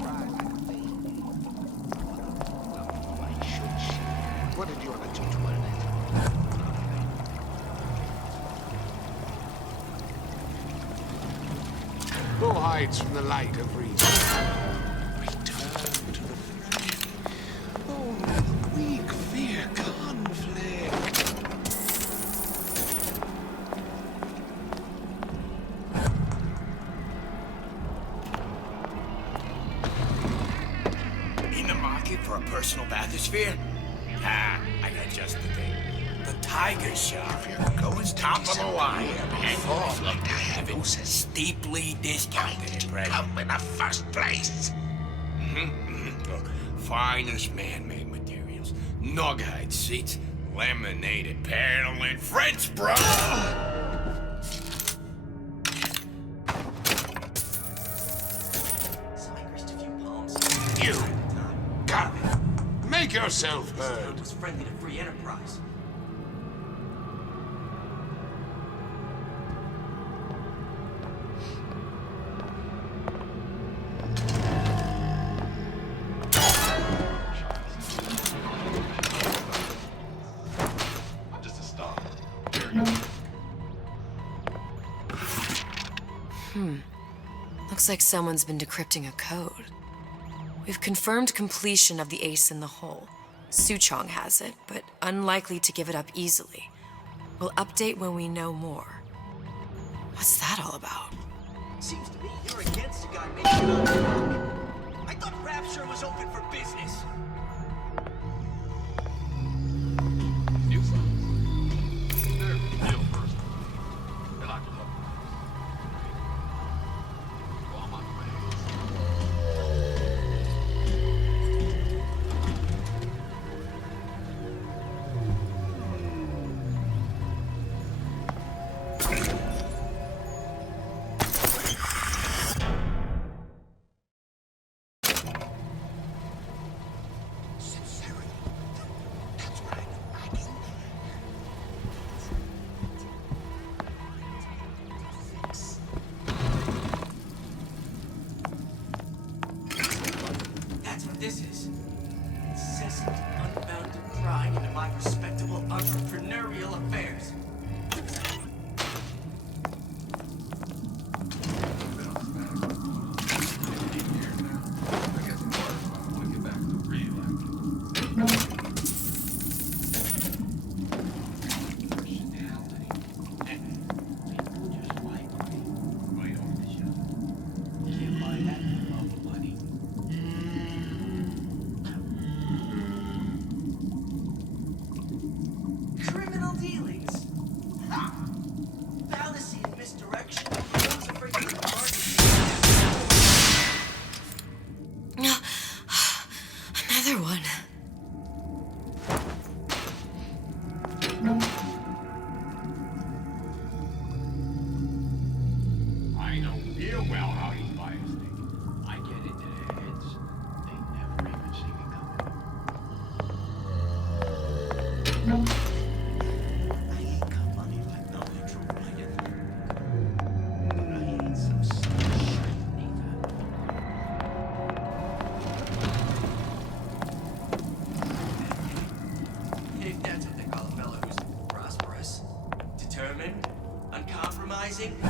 Cry like a baby. Why should she? What did you want to do to her next? Who hides from the light of reason? Return to the fray. Only the weak fear conflict. In the market for a personal bathysphere? Ah, I got just the thing. The tiger shark. It's top of the line. And I'd like to have it steeply discounted. Come in the first place. Look, finest man-made materials. Nug-hide seats, laminated paneling, French bro. You! Come! Make yourself heard! Was friendly to free enterprise. Looks like someone's been decrypting a code. We've confirmed completion of the ace in the hole. Suchong has it, but unlikely to give it up easily. We'll update when we know more. What's that all about? Seems to me you're against a guy making it on his own. I thought Rapture was open for business. This is incessant, unbounded prying into my respectable entrepreneurial affairs.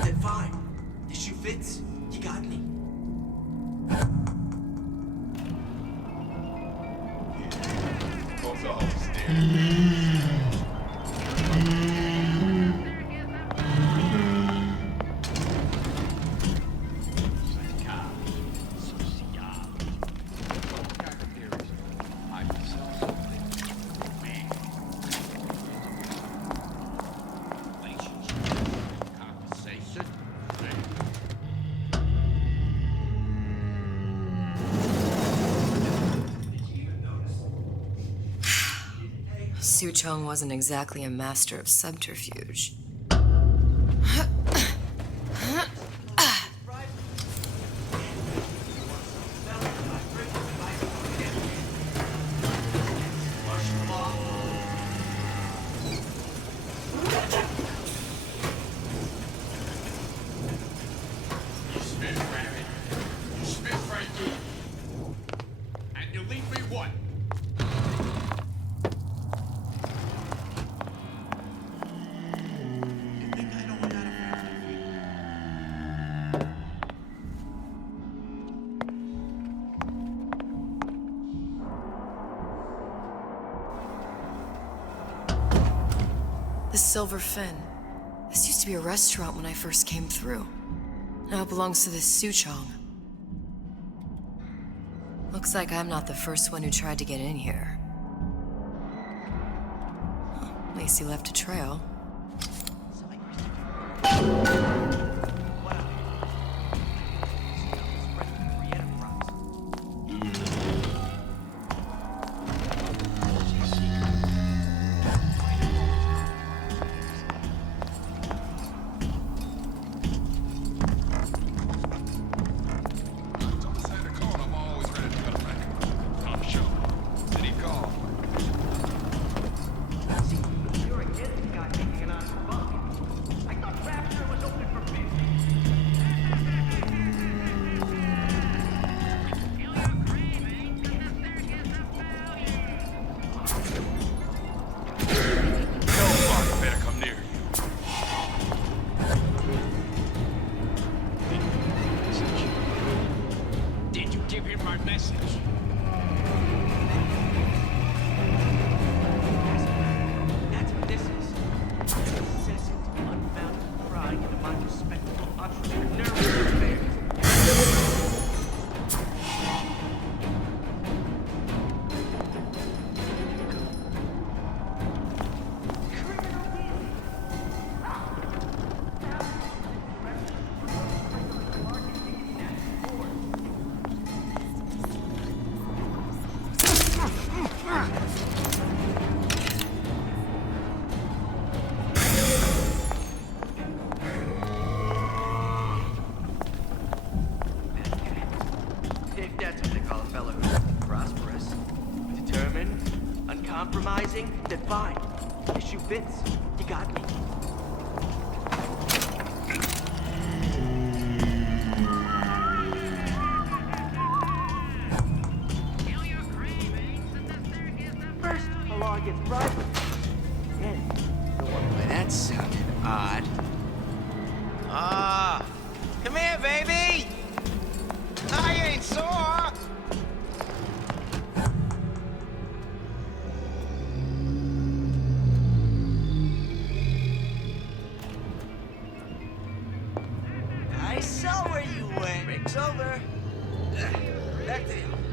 Then fine. The shoe fits, you got me. Suchong wasn't exactly a master of subterfuge. The Silver Fin. This used to be a restaurant when I first came through. Now it belongs to this Suchong. Looks like I'm not the first one who tried to get in here. Well, at least he left a trail. You're against the guy making fine. Issue fits. You got me. First, the law gets bribery. Then, the one. Well, that sounded odd. Ah, come here, baby. I ain't sore. I saw where you went. Break's over. Back to the office.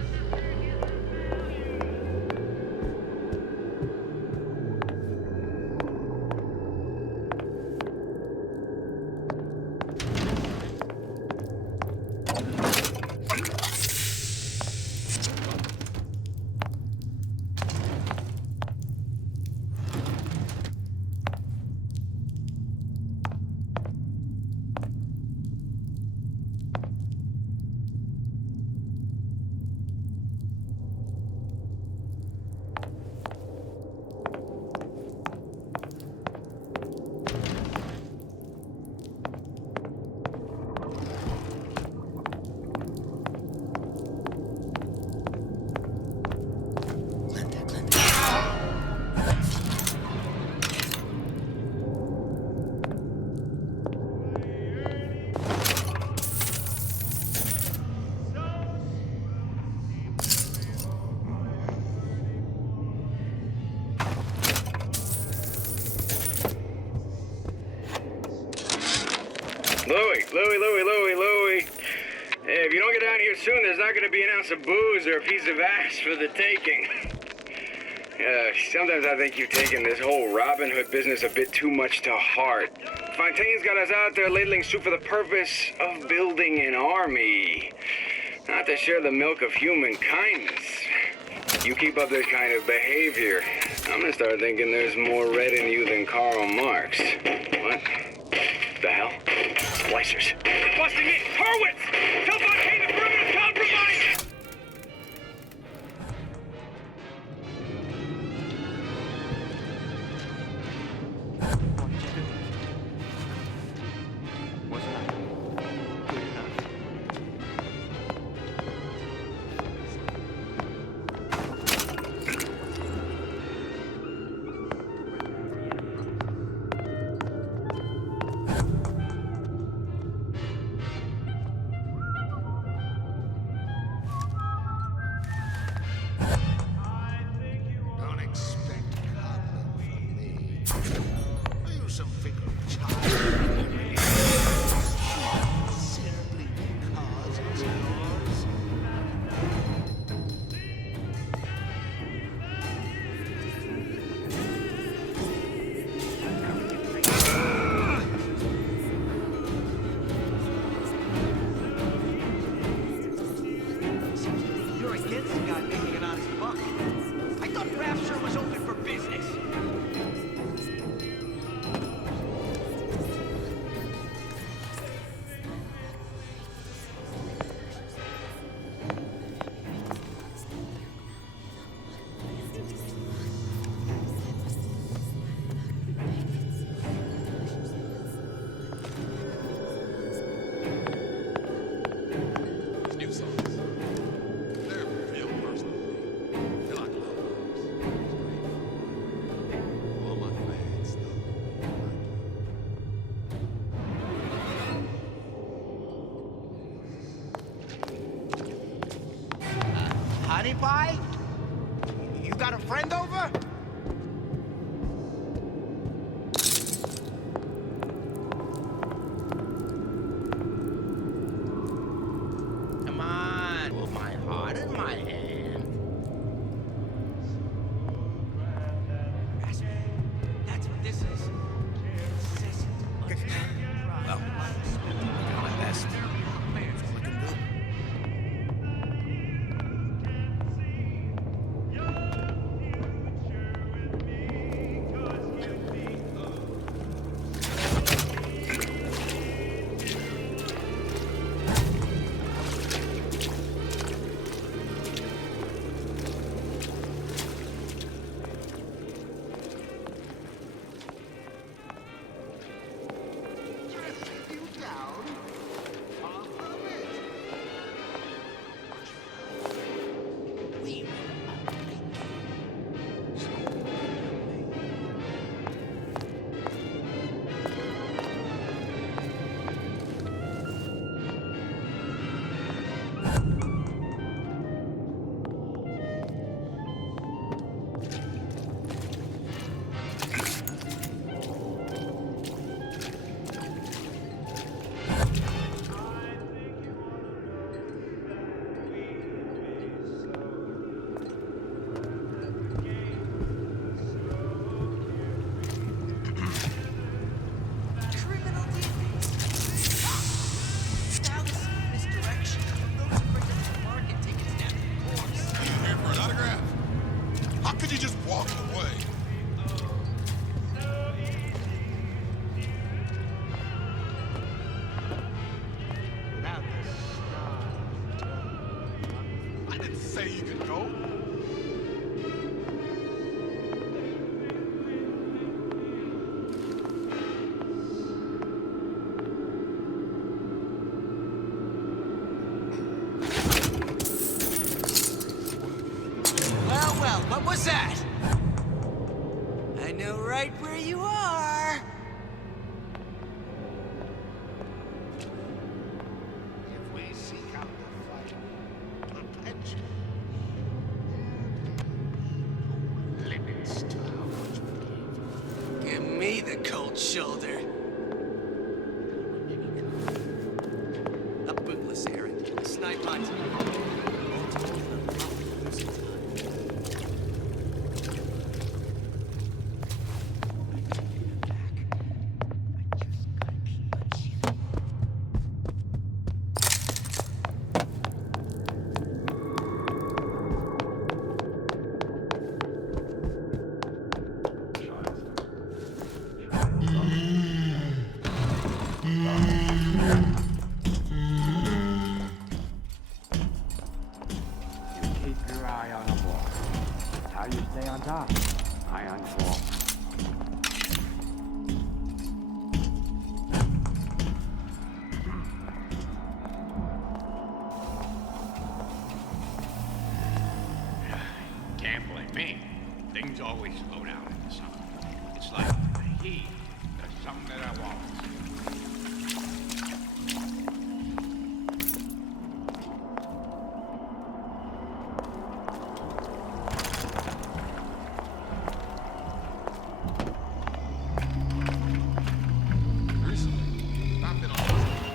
Louie. Hey, if you don't get down here soon, there's not going to be an ounce of booze or a piece of ass for the taking. Sometimes I think you've taken this whole Robin Hood business a bit too much to heart. Fontaine's got us out there ladling soup for the purpose of building an army, not to share the milk of human kindness. You keep up this kind of behavior, I'm gonna start thinking there's more red in you than Karl Marx. What the hell? Splicers. They're busting in! Hurwitz! Tell Fontaine the perimeter's compromised! Honey pie? You got a friend over? Come on, hold my heart in my hand. That's what this is. Well, I'm doing my best. It's looking good. right where you are. If we seek out the fight, potential, there be no limits to how much we give. Give me the cold shoulder. A bootless errand. Snipe on to Keep your eye on the ball. That's how you stay on top. Eye on the ball. Can't blame me. Things always slow down in the summer. It's like the heat does something that I want.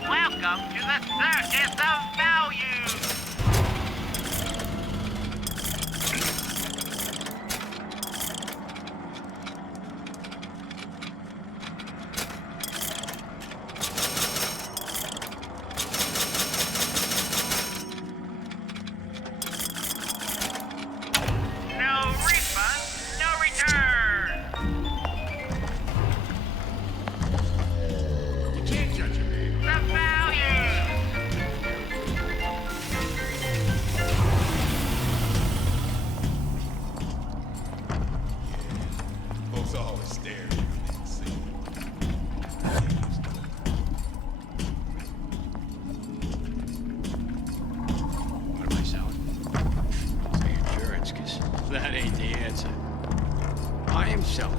Welcome to the circus of value. No refund, no return. You can't judge a man. The value. Folks always stare at you when they see you. What am I selling? Say insurance, because that ain't the answer. I am selling.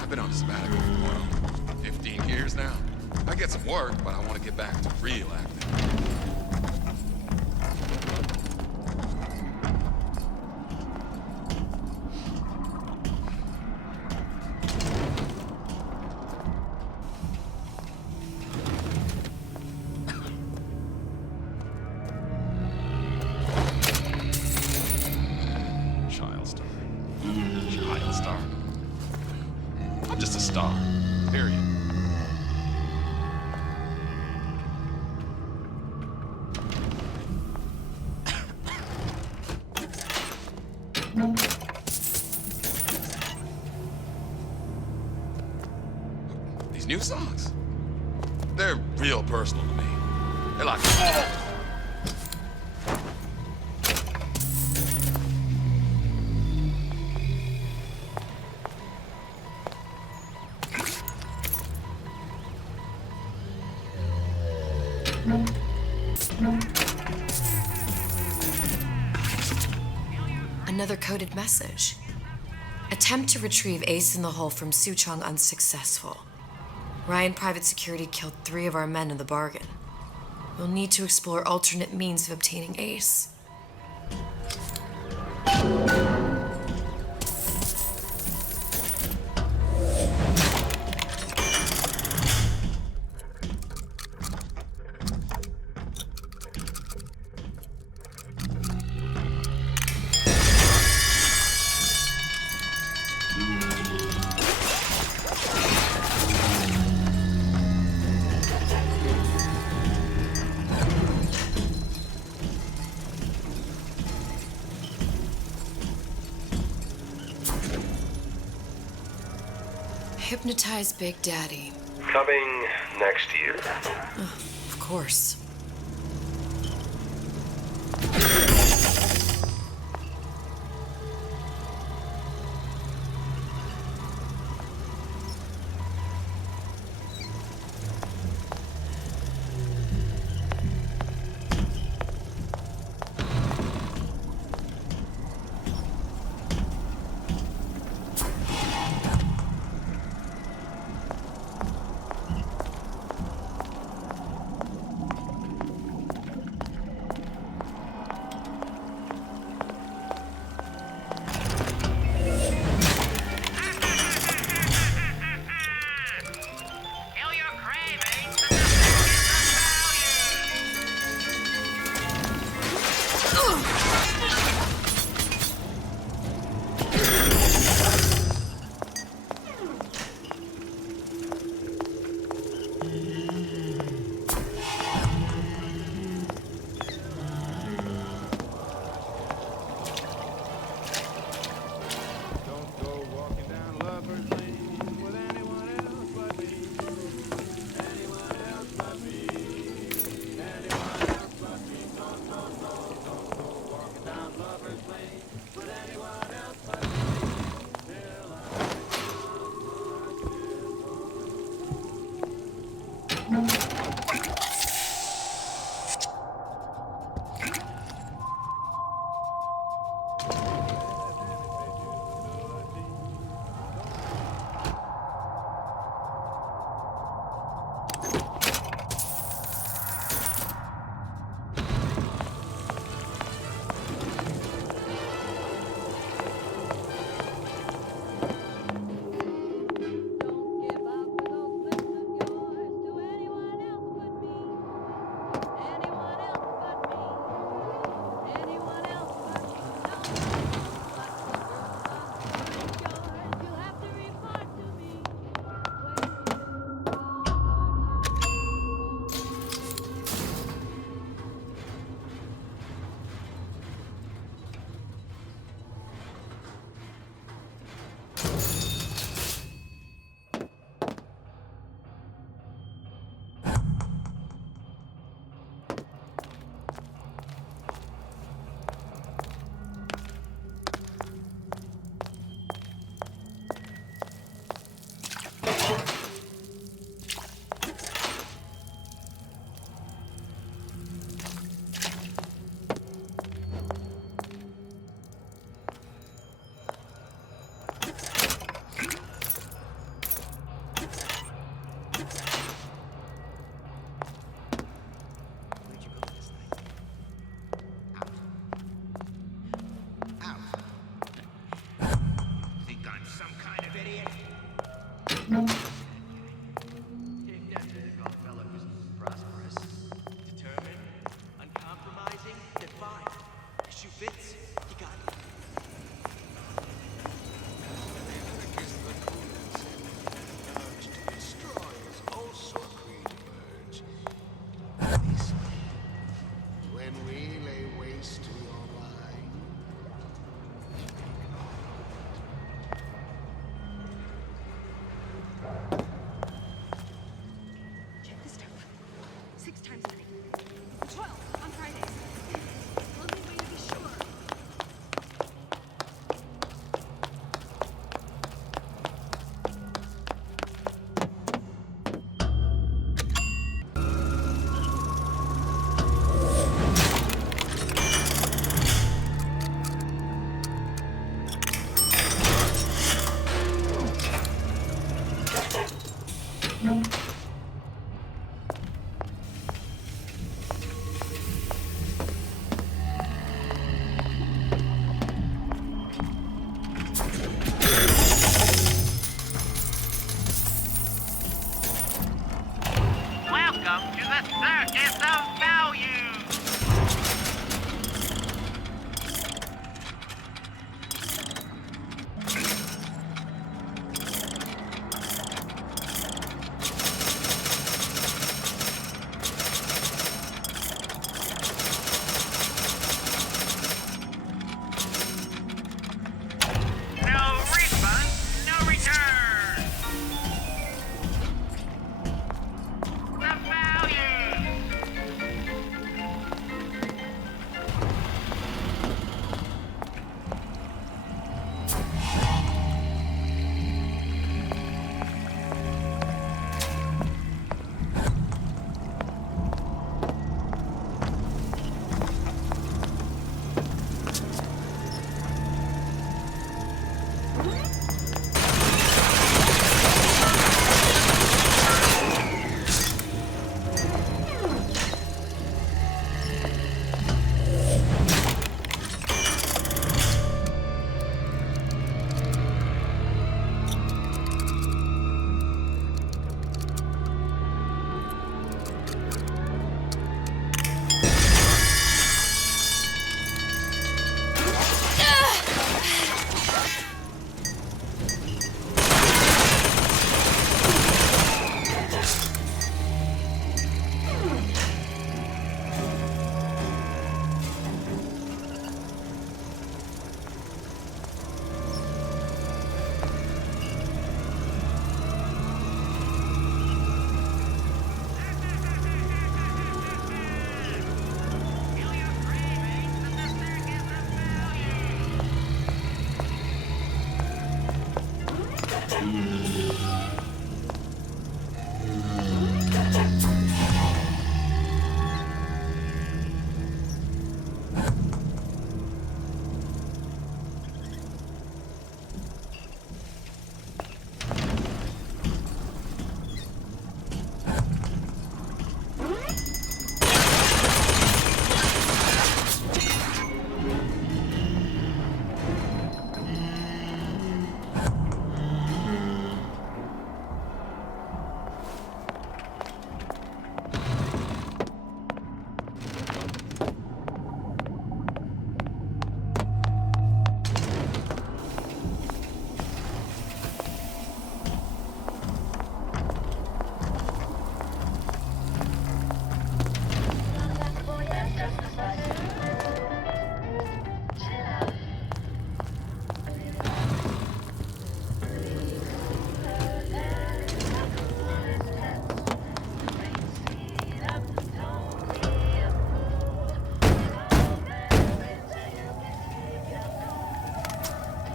I've been on a sabbatical for 15 years now. I get some work, but I want to get back to real acting. Child star. Child star. I'm just a star. Period. These new songs, they're real personal to me. They're like, Another coded message. Attempt to retrieve Ace in the Hole from Suchong unsuccessful. Ryan Private Security killed 3 of our men in the bargain. We'll need to explore alternate means of obtaining Ace. Hypnotize Big Daddy. Coming next year. Of course.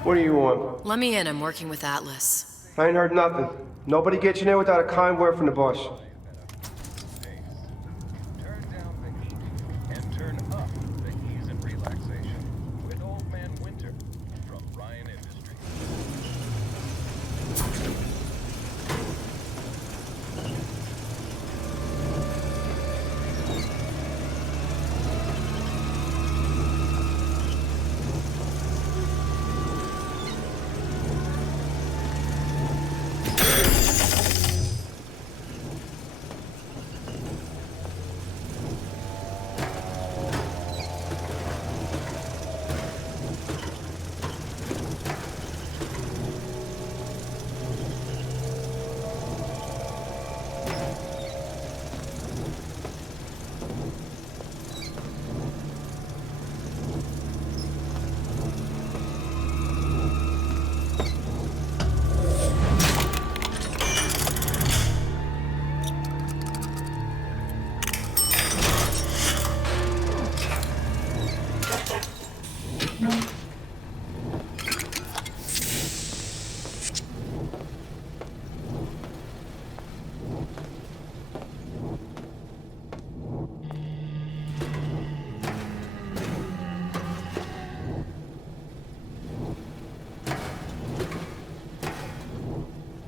What do you want? Let me in. I'm working with Atlas. I ain't heard nothing. Nobody gets in there without a kind word from the boss.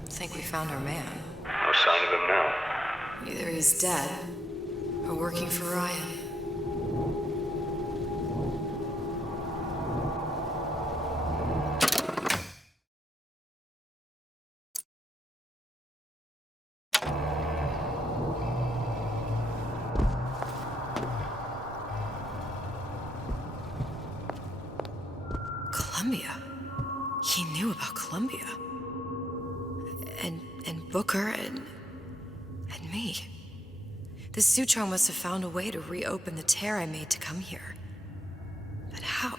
I think we found our man. No sign of him now. Either he's dead or working for Ryan. Columbia. He knew about Columbia. And Booker and me. The Sutro must have found a way to reopen the tear I made to come here. But how?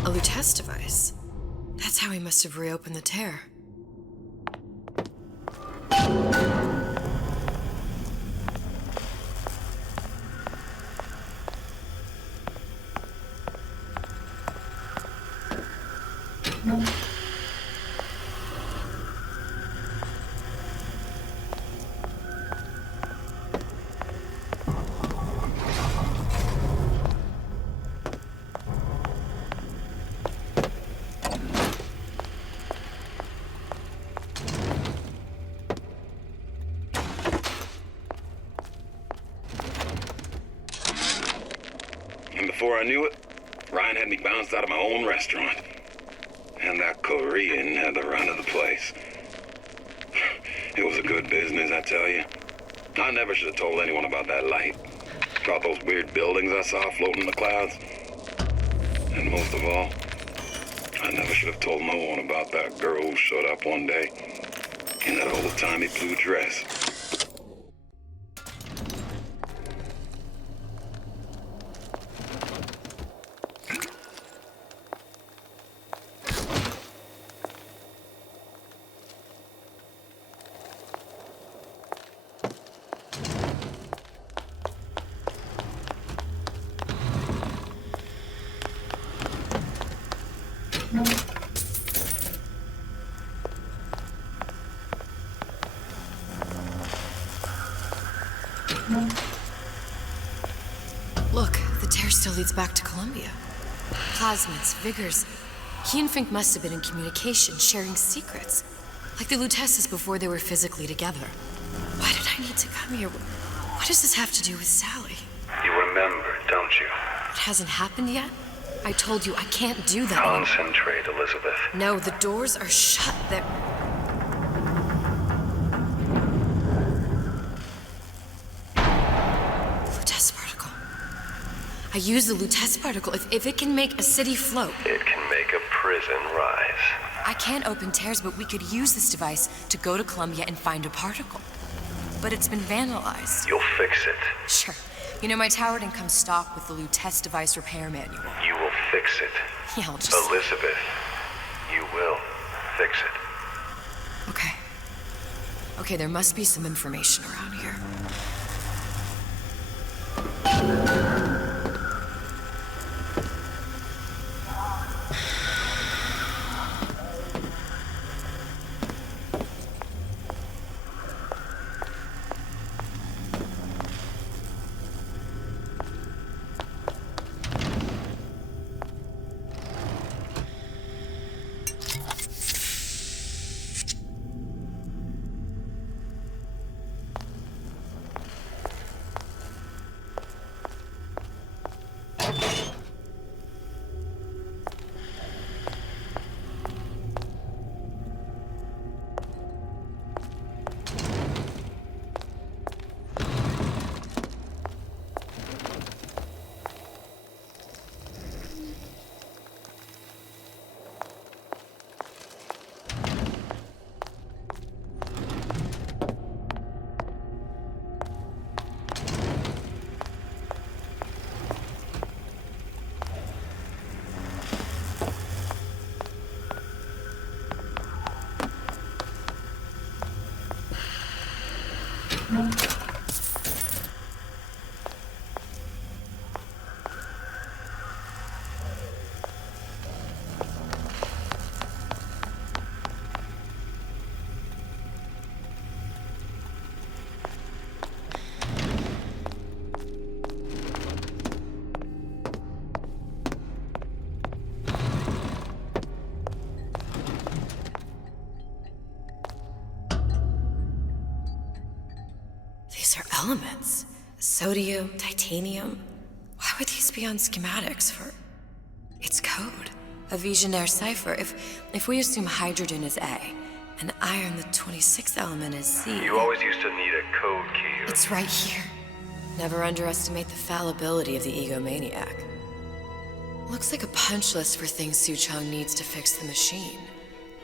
A Lutece device. That's how he must have reopened the tear. And before I knew it, Ryan had me bounced out of my own restaurant. And that Korean had the run of the place. It was a good business, I tell you. I never should have told anyone about that light. About those weird buildings I saw floating in the clouds. And most of all, I never should have told no one about that girl who showed up one day in that old-timey blue dress. Look, the tear still leads back to Columbia. Plasmids, Vigors. He and Fink must have been in communication, sharing secrets. Like the Luteces before they were physically together. Why did I need to come here? What does this have to do with Sally? You remember, don't you? It hasn't happened yet? I told you I can't do that. Concentrate, Elizabeth. No, the doors are shut. They're... Lutece particle. I use the Lutece particle. If it can make a city float. It can make a prison rise. I can't open tears, but we could use this device to go to Columbia and find a particle. But it's been vandalized. You'll fix it. Sure. You know, my tower didn't come stock with the Lutece device repair manual. You will fix it. Yeah, I'll just... Elizabeth, you will fix it. Okay. Okay, there must be some information around here. Elements. Sodium, titanium. Why would these be on schematics for... It's code. A Visionaire cipher. If we assume hydrogen is A, and iron, the 26th element, is C... You always used to need a code key. It's right here. Never underestimate the fallibility of the egomaniac. Looks like a punch list for things Suchong needs to fix the machine.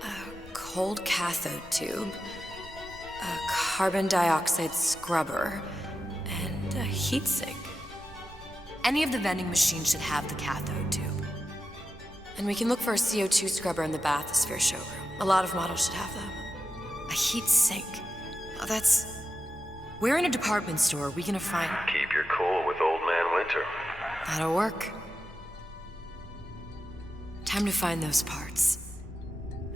A cold cathode tube, a carbon dioxide scrubber, and a heatsink. Any of the vending machines should have the cathode tube. And we can look for a CO2 scrubber in the bathysphere showroom. A lot of models should have them. A heatsink. Oh, that's... Where in a department store are we gonna find... Keep your cool with Old Man Winter. That'll work. Time to find those parts.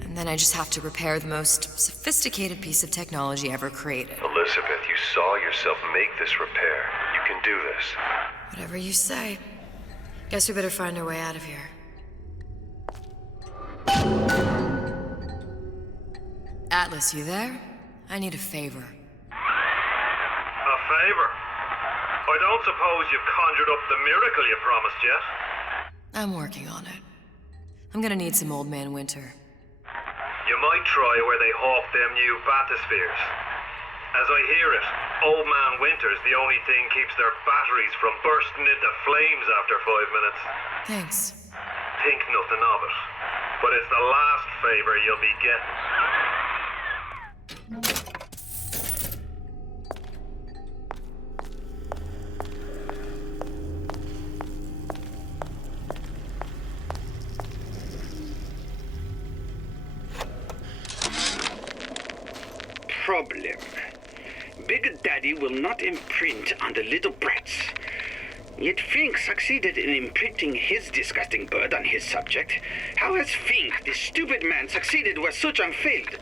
And then I just have to repair the most sophisticated piece of technology ever created. Elizabeth, you saw yourself make this repair. You can do this. Whatever you say. Guess we better find our way out of here. Atlas, you there? I need a favor. A favor? I don't suppose you've conjured up the miracle you promised yet? I'm working on it. I'm gonna need some Old Man Winter. You might try where they hawk them new bathyspheres. As I hear it, Old Man Winter's the only thing keeps their batteries from bursting into flames after 5 minutes. Thanks. Think nothing of it. But it's the last favor you'll be getting. Problem. Big Daddy will not imprint on the little brats. Yet Fink succeeded in imprinting his disgusting bird on his subject. How has Fink, the stupid man, succeeded where Suchong failed?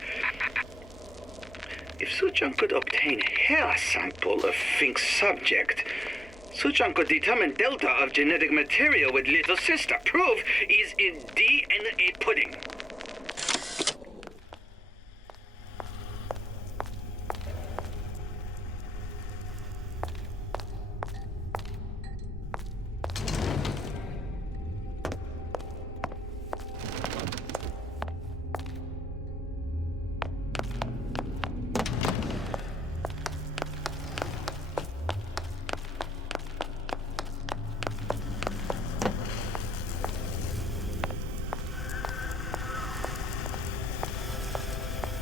If Suchong could obtain hair sample of Fink's subject, Suchong could determine delta of genetic material with little sister. Proof is in DNA pudding.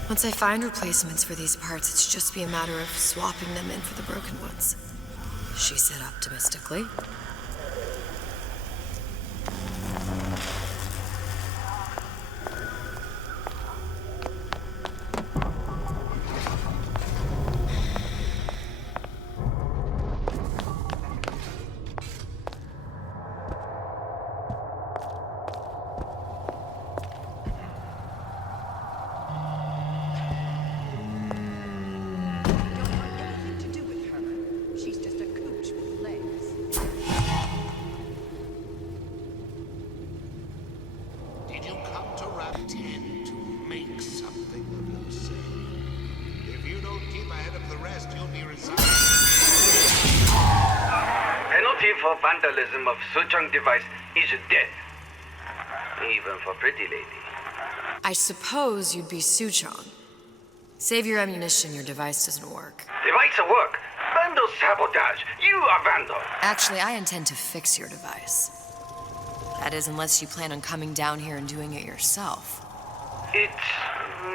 Once I find replacements for these parts, it's just be a matter of swapping them in for the broken ones. She said optimistically. For vandalism of Suchong device is death. Even for pretty lady. I suppose you'd be Suchong. Save your ammunition, your device doesn't work. Device work. Vandal sabotage. You are vandal. Actually, I intend to fix your device. That is, unless you plan on coming down here and doing it yourself. It's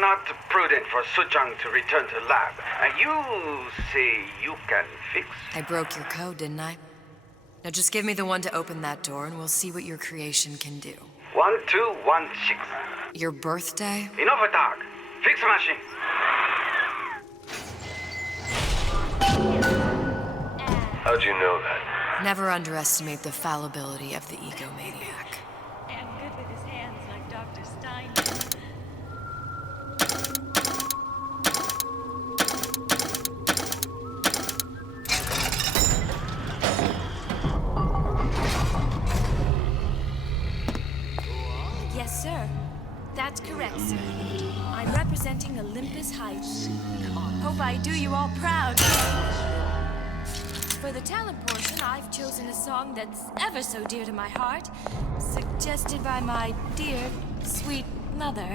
not prudent for Suchong to return to lab. You say you can fix? I broke your code, didn't I? Now just give me the one to open that door and we'll see what your creation can do. 1216. Your birthday? Enough talk. Fix machine. How'd you know that? Never underestimate the fallibility of the egomaniac. And good with his hands like Dr. Stein. Yes, sir. That's correct, sir. I'm representing Olympus Heights. Hope I do you all proud. For the talent portion, I've chosen a song that's ever so dear to my heart, suggested by my dear, sweet mother.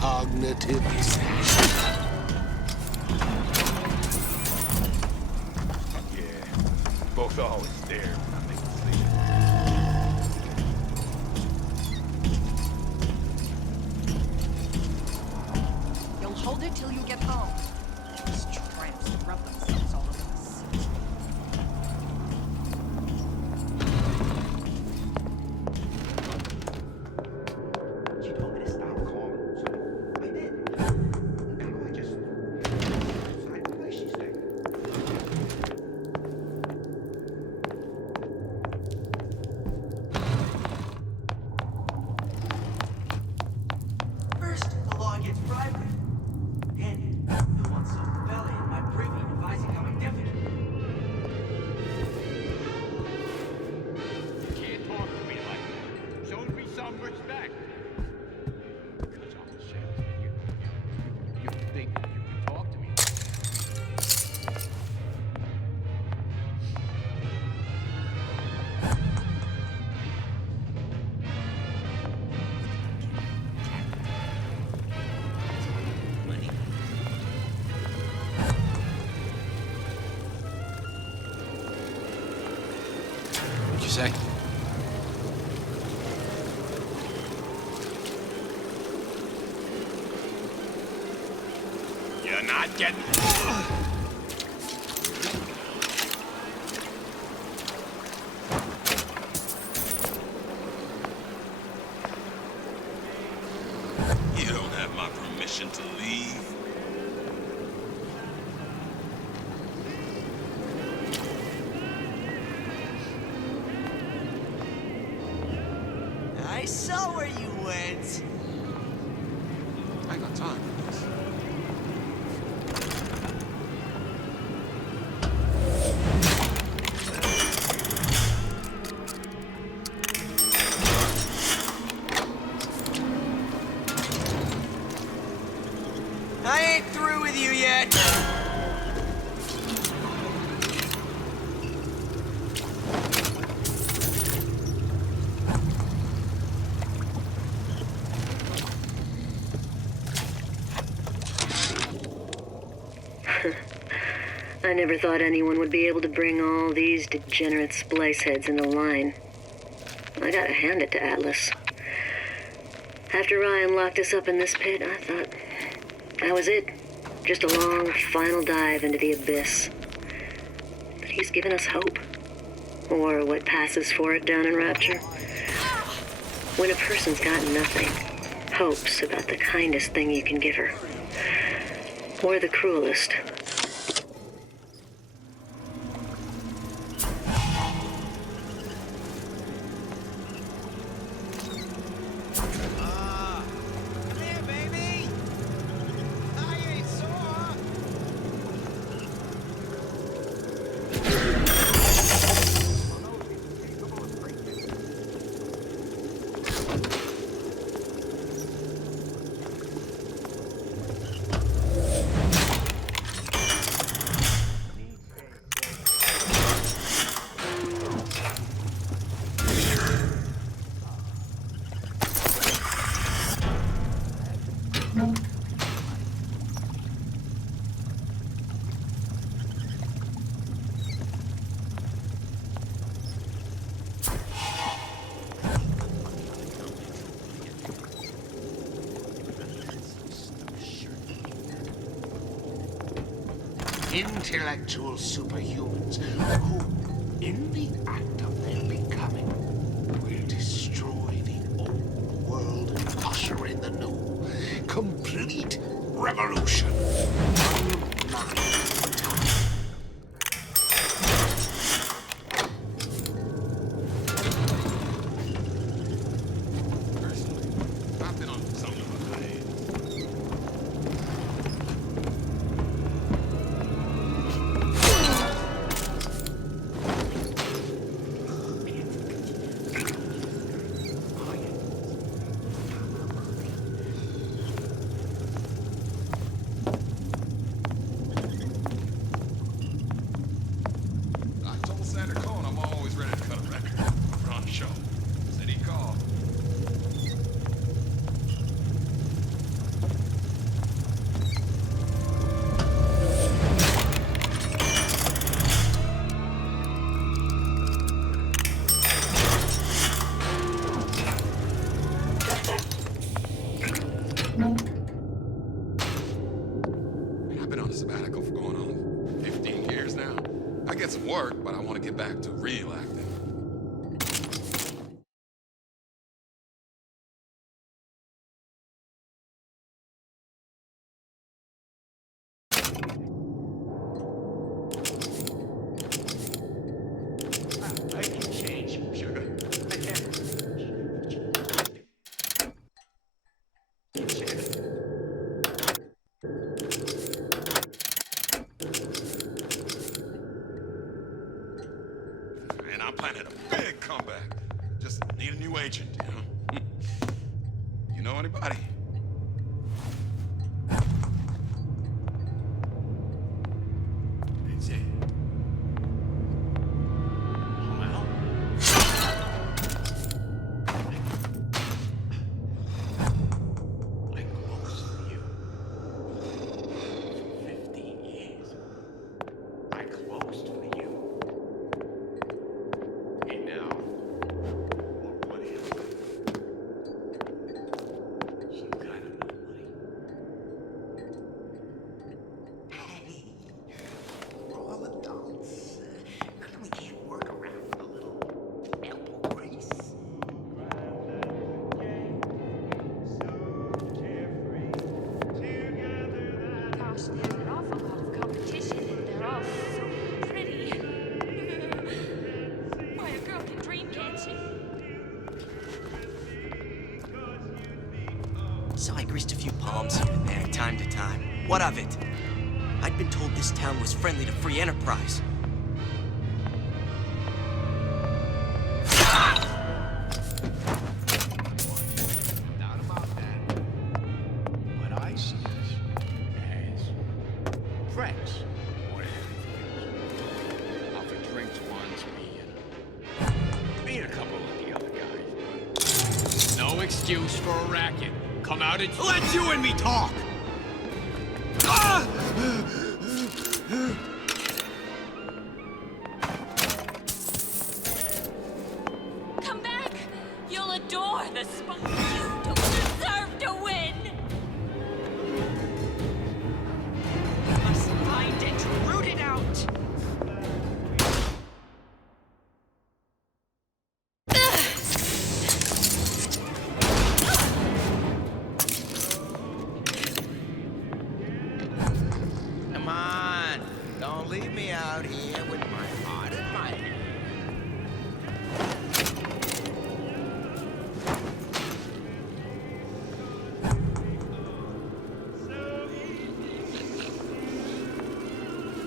Cognitive Yeah, both always there when I make a decision. You'll hold it till you get home. These tramps rub themselves all over the seat. She told me to stop calling, so I did. Now I just decide where she's staying. First, the law gets bribery. Then, who wants some fella in my privy advising how I defecate? You can't talk to me like that. Show me some respect. Because I'm a salesman. You think you can talk to me? What'd you say? You're not getting... You don't have my permission to leave. I saw where you went. I ain't got time for this. I ain't through with you yet. I never thought anyone would be able to bring all these degenerate splice heads into line. I gotta hand it to Atlas. After Ryan locked us up in this pit, I thought that was it. Just a long, final dive into the abyss. But he's given us hope. Or what passes for it down in Rapture. When a person's got nothing, hope's about the kindest thing you can give her. Or the cruelest. Intellectual superhumans who, in the act of their becoming, will destroy the old world and usher in the new. Complete revolution. One mind at a time. Personally, I've been on some of the back to real acting. I can change, sugar. I can. And I'm planning a big comeback. Just need a new agent, you know? You know anybody? That's it. Well. I close for you. 15 years. I closed for you. And now, what is it? Some kind of money. Hey, we're all adults. We can't work around a little elbow grease. Gosh, there's an awful lot of competition, and they're all so pretty. Why, a girl can dream, can't she? So I greased a few palms here and there, time to time. What of it? I'd been told this town was friendly to free enterprise. Not about that. But I see us as friends more than anything else. Out for drinks once, me and a couple of the other guys. No excuse for a racket. Come out and let you and me talk. leave me out here with my heart in my hand.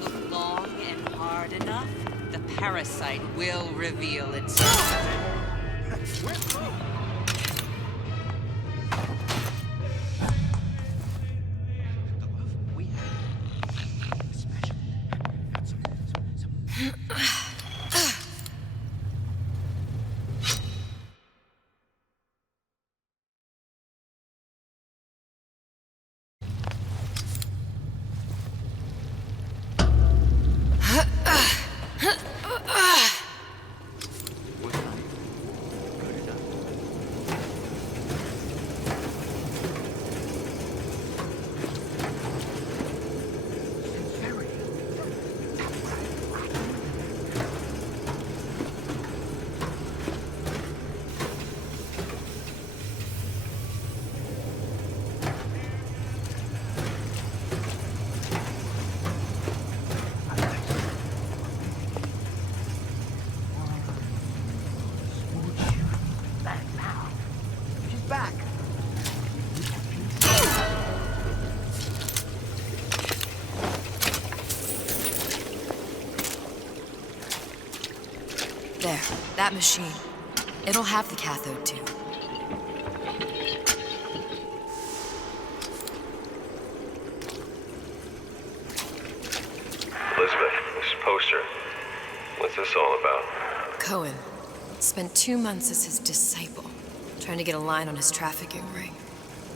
Look long and hard enough, the parasite will reveal itself. There, that machine. It'll have the cathode too. Elizabeth, this poster. What's this all about? Cohen spent 2 months as his disciple, trying to get a line on his trafficking ring.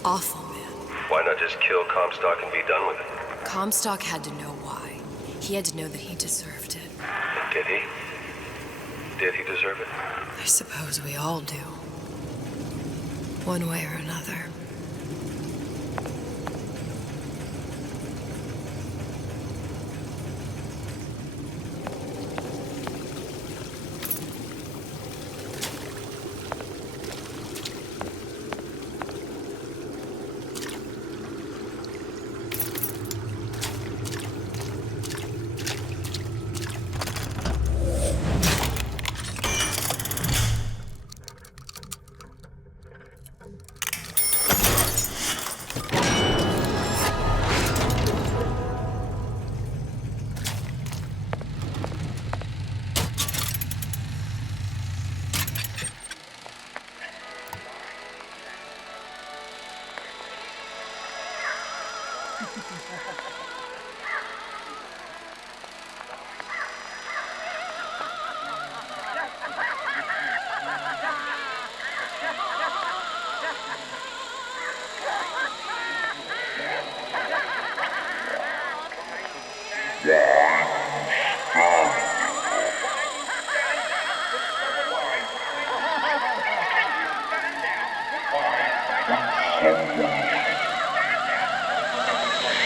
Awful man. Why not just kill Comstock and be done with it? Comstock had to know why. He had to know that he deserved it. Did he? Did he deserve it? I suppose we all do. One way or another.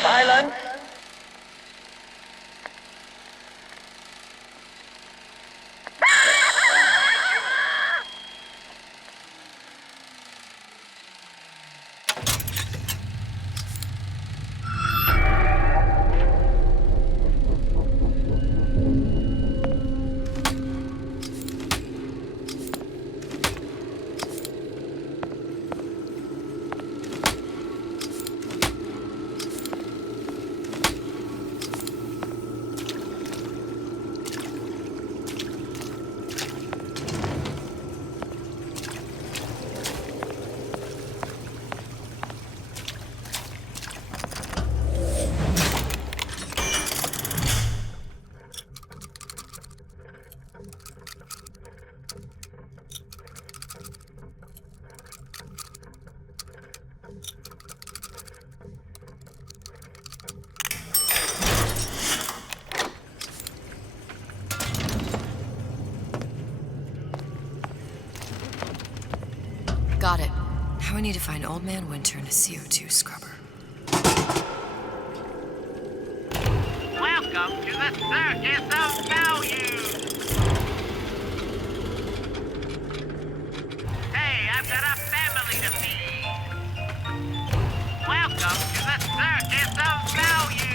Silence! Got it. Now we need to find Old Man Winter in a CO2 scrubber. Welcome to the Circus of Value! Hey, I've got a family to feed! Welcome to the Circus of Value!